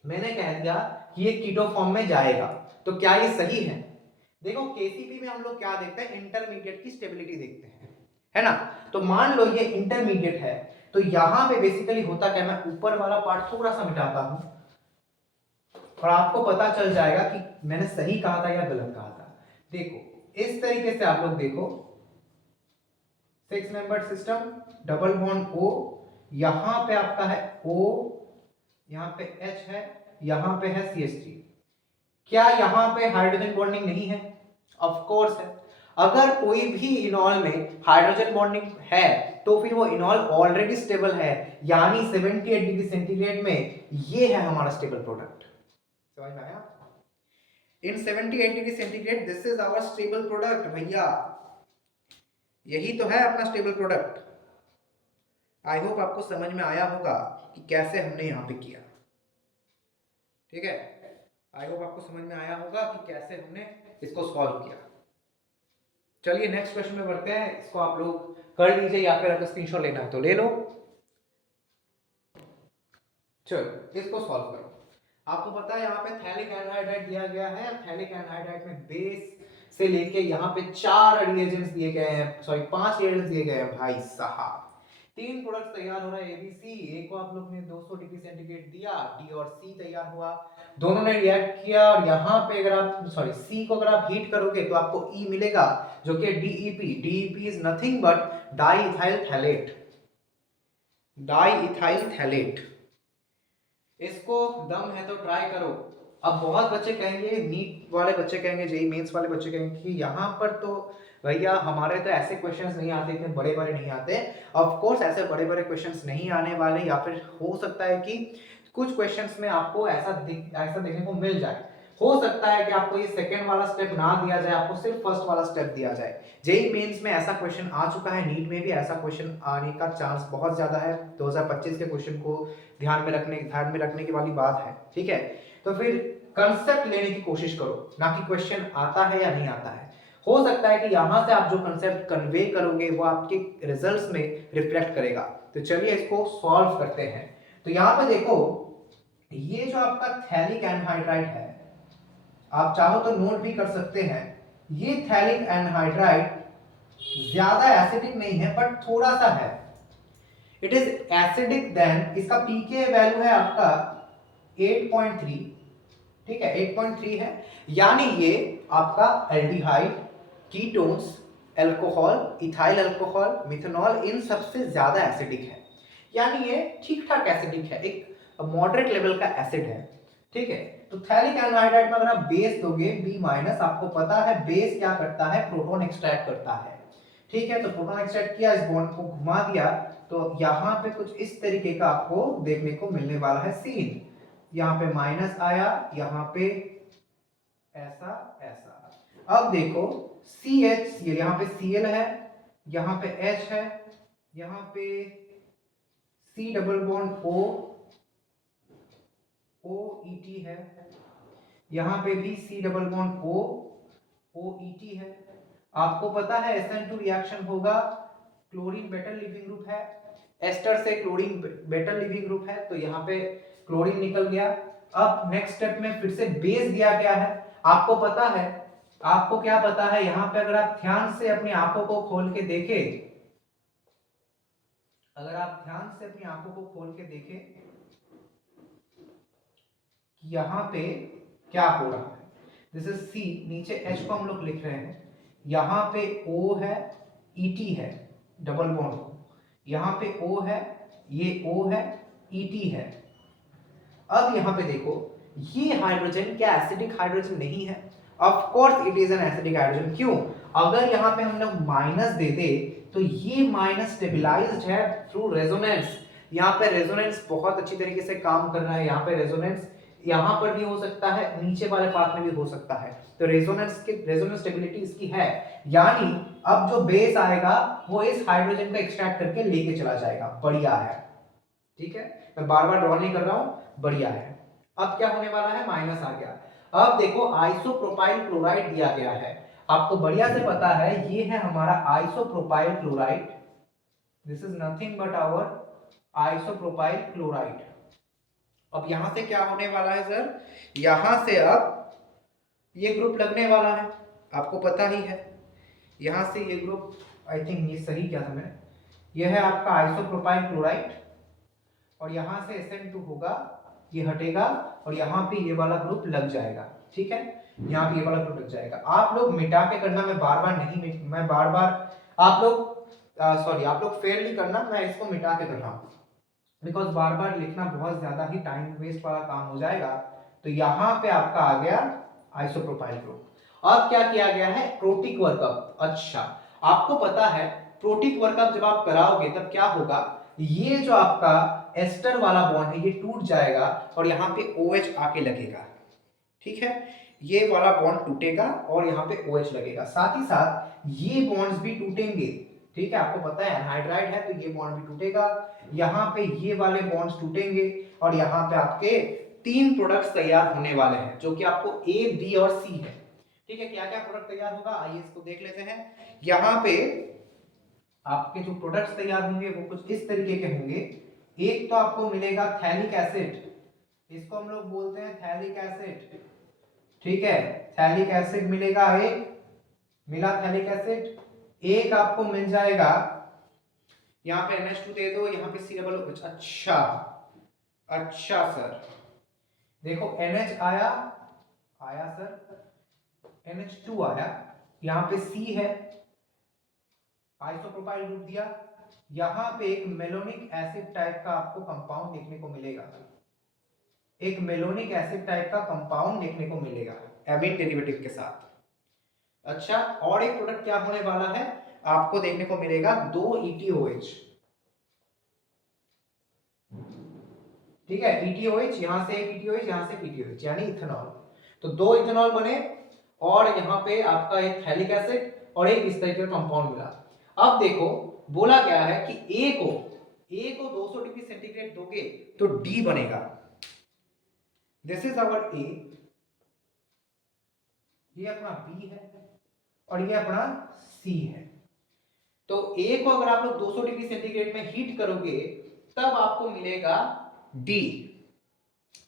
मैंने कह दिया कि ये कीटो फॉर्म में जाएगा, तो क्या ये सही है। देखो KCP में हम लोग क्या देखते हैं, इंटरमीडिएट की स्टेबिलिटी देखते हैं, है ना। तो मान लो ये इंटरमीडिएट है, तो यहां पे बेसिकली होता क्या, मैं ऊपर वाला पार्ट थोड़ा सा मिटाता हूं और आपको पता चल जाएगा कि मैंने सही कहा था या गलत कहा था। देखो इस तरीके से आप लोग देखो, 6 membered system, double bond O, यहां पे आपका है O, यहां पे H है, यहां पे है CH3। क्या यहां पे हाइड्रोजन बॉन्डिंग नहीं है, ऑफ कोर्स है। अगर कोई भी इनॉल में हाइड्रोजन बॉन्डिंग है तो फिर वो इनॉल ऑलरेडी स्टेबल है, यानी 78 डिग्री सेंटीग्रेड में ये है हमारा स्टेबल प्रोडक्ट। समझ में आया, in 78 degree centigrade this is our stable product भैया, यही तो है अपना स्टेबल प्रोडक्ट। आई होप आपको समझ में आया होगा कि कैसे हमने यहां पे किया। ठीक है, आई होप आपको समझ में आया होगा कि कैसे हमने इसको सॉल्व किया। चलिए नेक्स्ट क्वेश्चन में बढ़ते हैं, इसको आप लोग कर लीजिए या फिर अगर स्क्रीनशॉट लेना है तो ले लो। चलो इसको सॉल्व करो। आपको पता है यहाँ पे थैलिक एनहाइड्राइड दिया गया है, थैलिक एनहाइड्राइड में बेस से लेके यहाँ पे 4 रिएजेंट्स दिए गए हैं, सॉरी 5 रिएजेंट्स दिए गए हैं भाई साहब। 3 प्रोडक्ट्स तैयार हो रहा है ABC, ए को आप लोग ने 200 डिग्री सेंटीग्रेड दिया, D और C तैयार हुआ, दोनों ने रिएक्ट किया और यहाँ पे अगर आप सॉरी C को अगर आप हीट करोगे तो आपको E मिलेगा जो कि DEP। DEP is nothing but diethyl phthalate, diethyl phthalate. इसको दम है तो ट्राई करो। अब बहुत बच्चे कहेंगे, नीट वाले बच्चे कहेंगे, जेईई मेंस वाले बच्चे कहेंगे कि यहाँ पर तो भैया हमारे तो ऐसे क्वेश्चंस नहीं आते, इतने बड़े बड़े नहीं आते। ऑफ कोर्स ऐसे बड़े बड़े क्वेश्चंस नहीं आने वाले, या फिर हो सकता है कि कुछ क्वेश्चंस में आपको ऐसा देखने को मिल जाए, हो सकता है कि आपको ये सेकंड वाला स्टेप ना दिया जाए, आपको सिर्फ फर्स्ट वाला स्टेप दिया जाए। जेईई मेंस में ऐसा क्वेश्चन आ चुका है, नीट में भी ऐसा क्वेश्चन आने का चांस बहुत ज्यादा है। 2025 के क्वेश्चन को ध्यान में रखने की वाली बात है, ठीक है। तो फिर कंसेप्ट लेने की कोशिश करो, ना कि क्वेश्चन आता है या नहीं आता है। हो सकता है कि यहां से आप जो कंसेप्ट कन्वे करोगे वो आपके रिजल्ट्स में रिफ्लेक्ट करेगा। तो चलिए इसको सॉल्व करते हैं। तो यहाँ पे देखो, ये जो आपका थैलिक एनहाइड्राइड है, आप चाहो तो नोट भी कर सकते हैं। ये थैलिक एनहाइड्राइड ज्यादा एसिडिक नहीं है बट थोड़ा सा है। इट इज एसिडिक देन, इसका पीके वैल्यू है आपका 8.3, ठीक है 8.3 है। यानी ये आपका aldehyde, ketones, alcohol, ethyl alcohol, methanol, इन सबसे ज्यादा एसिडिक है। यानी ये ठीक ठाक एसिडिक है, एक मॉडरेट लेवल का एसिड है, ठीक है। तो थैलिक एनहाइड्राइड में अगर आप बेस दोगे B माइनस, आपको पता है बेस क्या करता है, प्रोटॉन एक्सट्रैक्ट करता है, ठीक है। तो प्रोटॉन एक्सट्रैक्ट किया, इस बॉन्ड को घुमा दिया, तो यहाँ पे कुछ इस तरीके का आपको देखने को मिलने वाला है सीन। यहाँ पे माइनस आया, यहाँ पे ऐसा ऐसा। अब देखो CH, यहाँ पे Cl है, यहाँ पे H है, यहाँ पे C double bond O, OET है, यहाँ पे भी C double bond O, OET है। आपको पता है SN2 रिएक्शन होगा, क्लोरीन बेटर लिविंग ग्रुप है, एस्टर से क्लोरीन बेटर लिविंग ग्रुप है, तो यहाँ पे क्लोरीन निकल गया। अब नेक्स्ट स्टेप में फिर से बेस दिया गया है, आपको पता है, आपको क्या पता है, यहाँ पे अगर आप ध्यान से अपनी आंखों को खोल के देखें, अगर आप ध्यान से अपनी आंखों को खोल के देखें, यहाँ पे क्या हो रहा है, दिस इज C, नीचे H को हम लोग लिख रहे हैं, यहाँ पे O है, ET है, डबल बॉन्ड O, यहाँ पे O है, ये O है, ET है। अब यहाँ पे देखो, ये हाइड्रोजन क्या एसिडिक हाइड्रोजन नहीं है? Of course it is an acidic hydrogen. क्यों? अगर यहाँ पे हम लोग माइनस दे दे तो ये माइनस स्टेबलाइज्ड है थ्रू रेजोनेंस। यहाँ पे रेजोनेंस बहुत अच्छी तरीके से काम कर रहा है, यहाँ पे रेजोनेंस यहाँ पर भी हो सकता है, नीचे वाले पार्ट में भी हो सकता है, तो रेजोनेंस स्टेबिलिटी इसकी है। यानी अब जो बेस आएगा वो इस हाइड्रोजन को एक्सट्रैक्ट करके लेके चला जाएगा, बढ़िया है, ठीक है। मैं बार बार ड्रॉ नहीं कर रहा हूं, बढ़िया है। अब क्या होने वाला है, माइनस आ गया। अब देखो आइसोप्रोपाइल क्लोराइड दिया गया है, आपको बढ़िया से पता है ये है हमारा isopropyl chloride, this is nothing but our isopropyl chloride. अब यहां से क्या होने वाला है सर, यहां से अब ये ग्रुप लगने वाला है, आपको पता ही है, यहां से ये ग्रुप, आई थिंक ये सही क्या था मैंने, ये है आपका आइसोप्रोपाइल क्लोराइड, और यहां से SN2 होगा, ये हटेगा, और यहाँ पे ये वाला ग्रुप लग जाएगा, ठीक है, यहाँ पे ये वाला ग्रुप लग जाएगा। आप लोग मिटा के करना, मैं बार बार नहीं, मैं बार बार, आप लोग सॉरी, आप लोग फेल नहीं करना, मैं इसको मिटा के कर रहा हूँ, बिकॉज बार बार लिखना बहुत ज्यादा ही टाइम वेस्ट वाला काम हो जाएगा। तो यहाँ पे आपका आ गया आइसोप्रोपाइल ग्रुप। अब क्या किया गया है, प्रोटिक वर्कअप। अच्छा, आपको पता है प्रोटिक वर्कअप जब आप कराओगे तब क्या होगा, ये जो आपका एस्टर वाला बॉन्ड है ये टूट जाएगा और यहाँ पे OH आके लगेगा, ठीक है, ये वाला बॉन्ड टूटेगा और यहाँ पे OH लगेगा, साथ ही साथ ये बॉन्ड्स भी टूटेंगे, ठीक है। आपको पता है एनहाइड्राइड है तो ये बॉन्ड भी टूटेगा, यहाँ पे ये वाले बॉन्ड्स टूटेंगे, और यहाँ पे आपके 3 प्रोडक्ट्स तैयार होने वाले हैं जो कि आपको A, B और C है, ठीक है। क्या क्या प्रोडक्ट तैयार होगा, आइए इसको देख लेते हैं। यहाँ पे आपके जो प्रोडक्ट्स तैयार होंगे वो कुछ इस तरीके के होंगे। एक तो आपको मिलेगा थैलिक एसिड, इसको हम लोग बोलते हैं थैलिक एसिड, ठीक है, थैलिक एसिड मिलेगा, एक मिला थैलिक एसिड। एक आपको मिल जाएगा, यहाँ पे NH2 दे दो, यहाँ पे C डबल, अच्छा अच्छा सर, देखो NH आया, आया सर, NH2 आया, यहाँ पे C है, आइसोप्रोपाइल ग्रुप दिया, यहाँ पे एक मेलोनिक एसिड टाइप का आपको कंपाउंड देखने को मिलेगा, एक मेलोनिक एसिड टाइप का कंपाउंड देखने को मिलेगा एमिन डेरिवेटिव के साथ। अच्छा, और एक प्रोडक्ट क्या होने वाला है, आपको देखने को मिलेगा 2 ETOH, ठीक है, ETOH, यहां से एक ETOH, यहां से एक ETOH, यानी इथेनॉल। तो 2 इथेनॉल बने और यहाँ पे आपका एक थैलिक एसिड और एक इस तरीके का कंपाउंड मिला। अब देखो बोला गया है कि ए को 200 डिग्री सेंटीग्रेड दोगे तो डी बनेगा। दिस इज आवर ए, ये अपना बी है और ये अपना सी है। तो ए को अगर आप लोग 200 डिग्री सेंटीग्रेड में हीट करोगे तब आपको मिलेगा डी।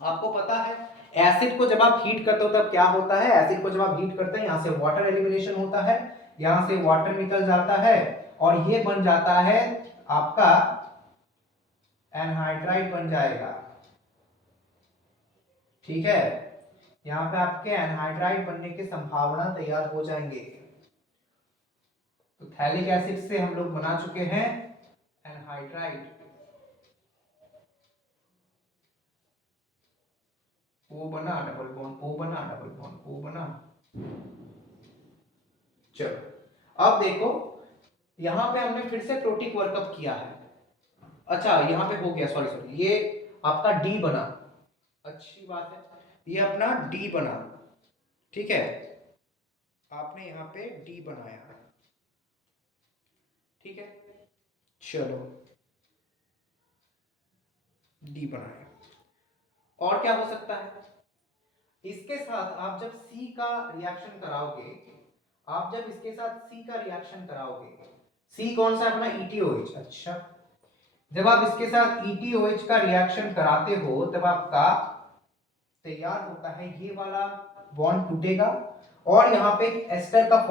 आपको पता है एसिड को जब आप हीट करते हो तब क्या होता है, एसिड को जब आप हीट करते हैं यहां से वाटर एलिमिनेशन होता है, यहां से वाटर निकल जाता है और ये बन जाता है आपका एनहाइड्राइड बन जाएगा। ठीक है, यहां पे आपके एनहाइड्राइड बनने की संभावना तैयार हो जाएंगे। तो थैलिक एसिड से हम लोग बना चुके हैं एनहाइड्राइड, O बना डबल बॉन्ड O बना डबल बॉन्ड O बना। चलो अब देखो यहां पे हमने फिर से प्रोटिक वर्कअप किया है। अच्छा यहां पे हो गया, सॉरी ये आपका डी बना, अच्छी बात है, ये अपना डी बना। ठीक है, आपने यहां पे डी बनाया। ठीक है, चलो डी बनाया। और क्या हो सकता है, इसके साथ आप जब C का रिएक्शन कराओगे, आप जब इसके साथ C का रिएक्शन कराओगे, C कौन सा अपना ETOH, अच्छा जब आप इसके साथ ETOH का रिएक्शन कराते हो तब आपका तैयार होता है ये वाला बॉन्ड टूटेगा और यहाँ पे एक एस्टर का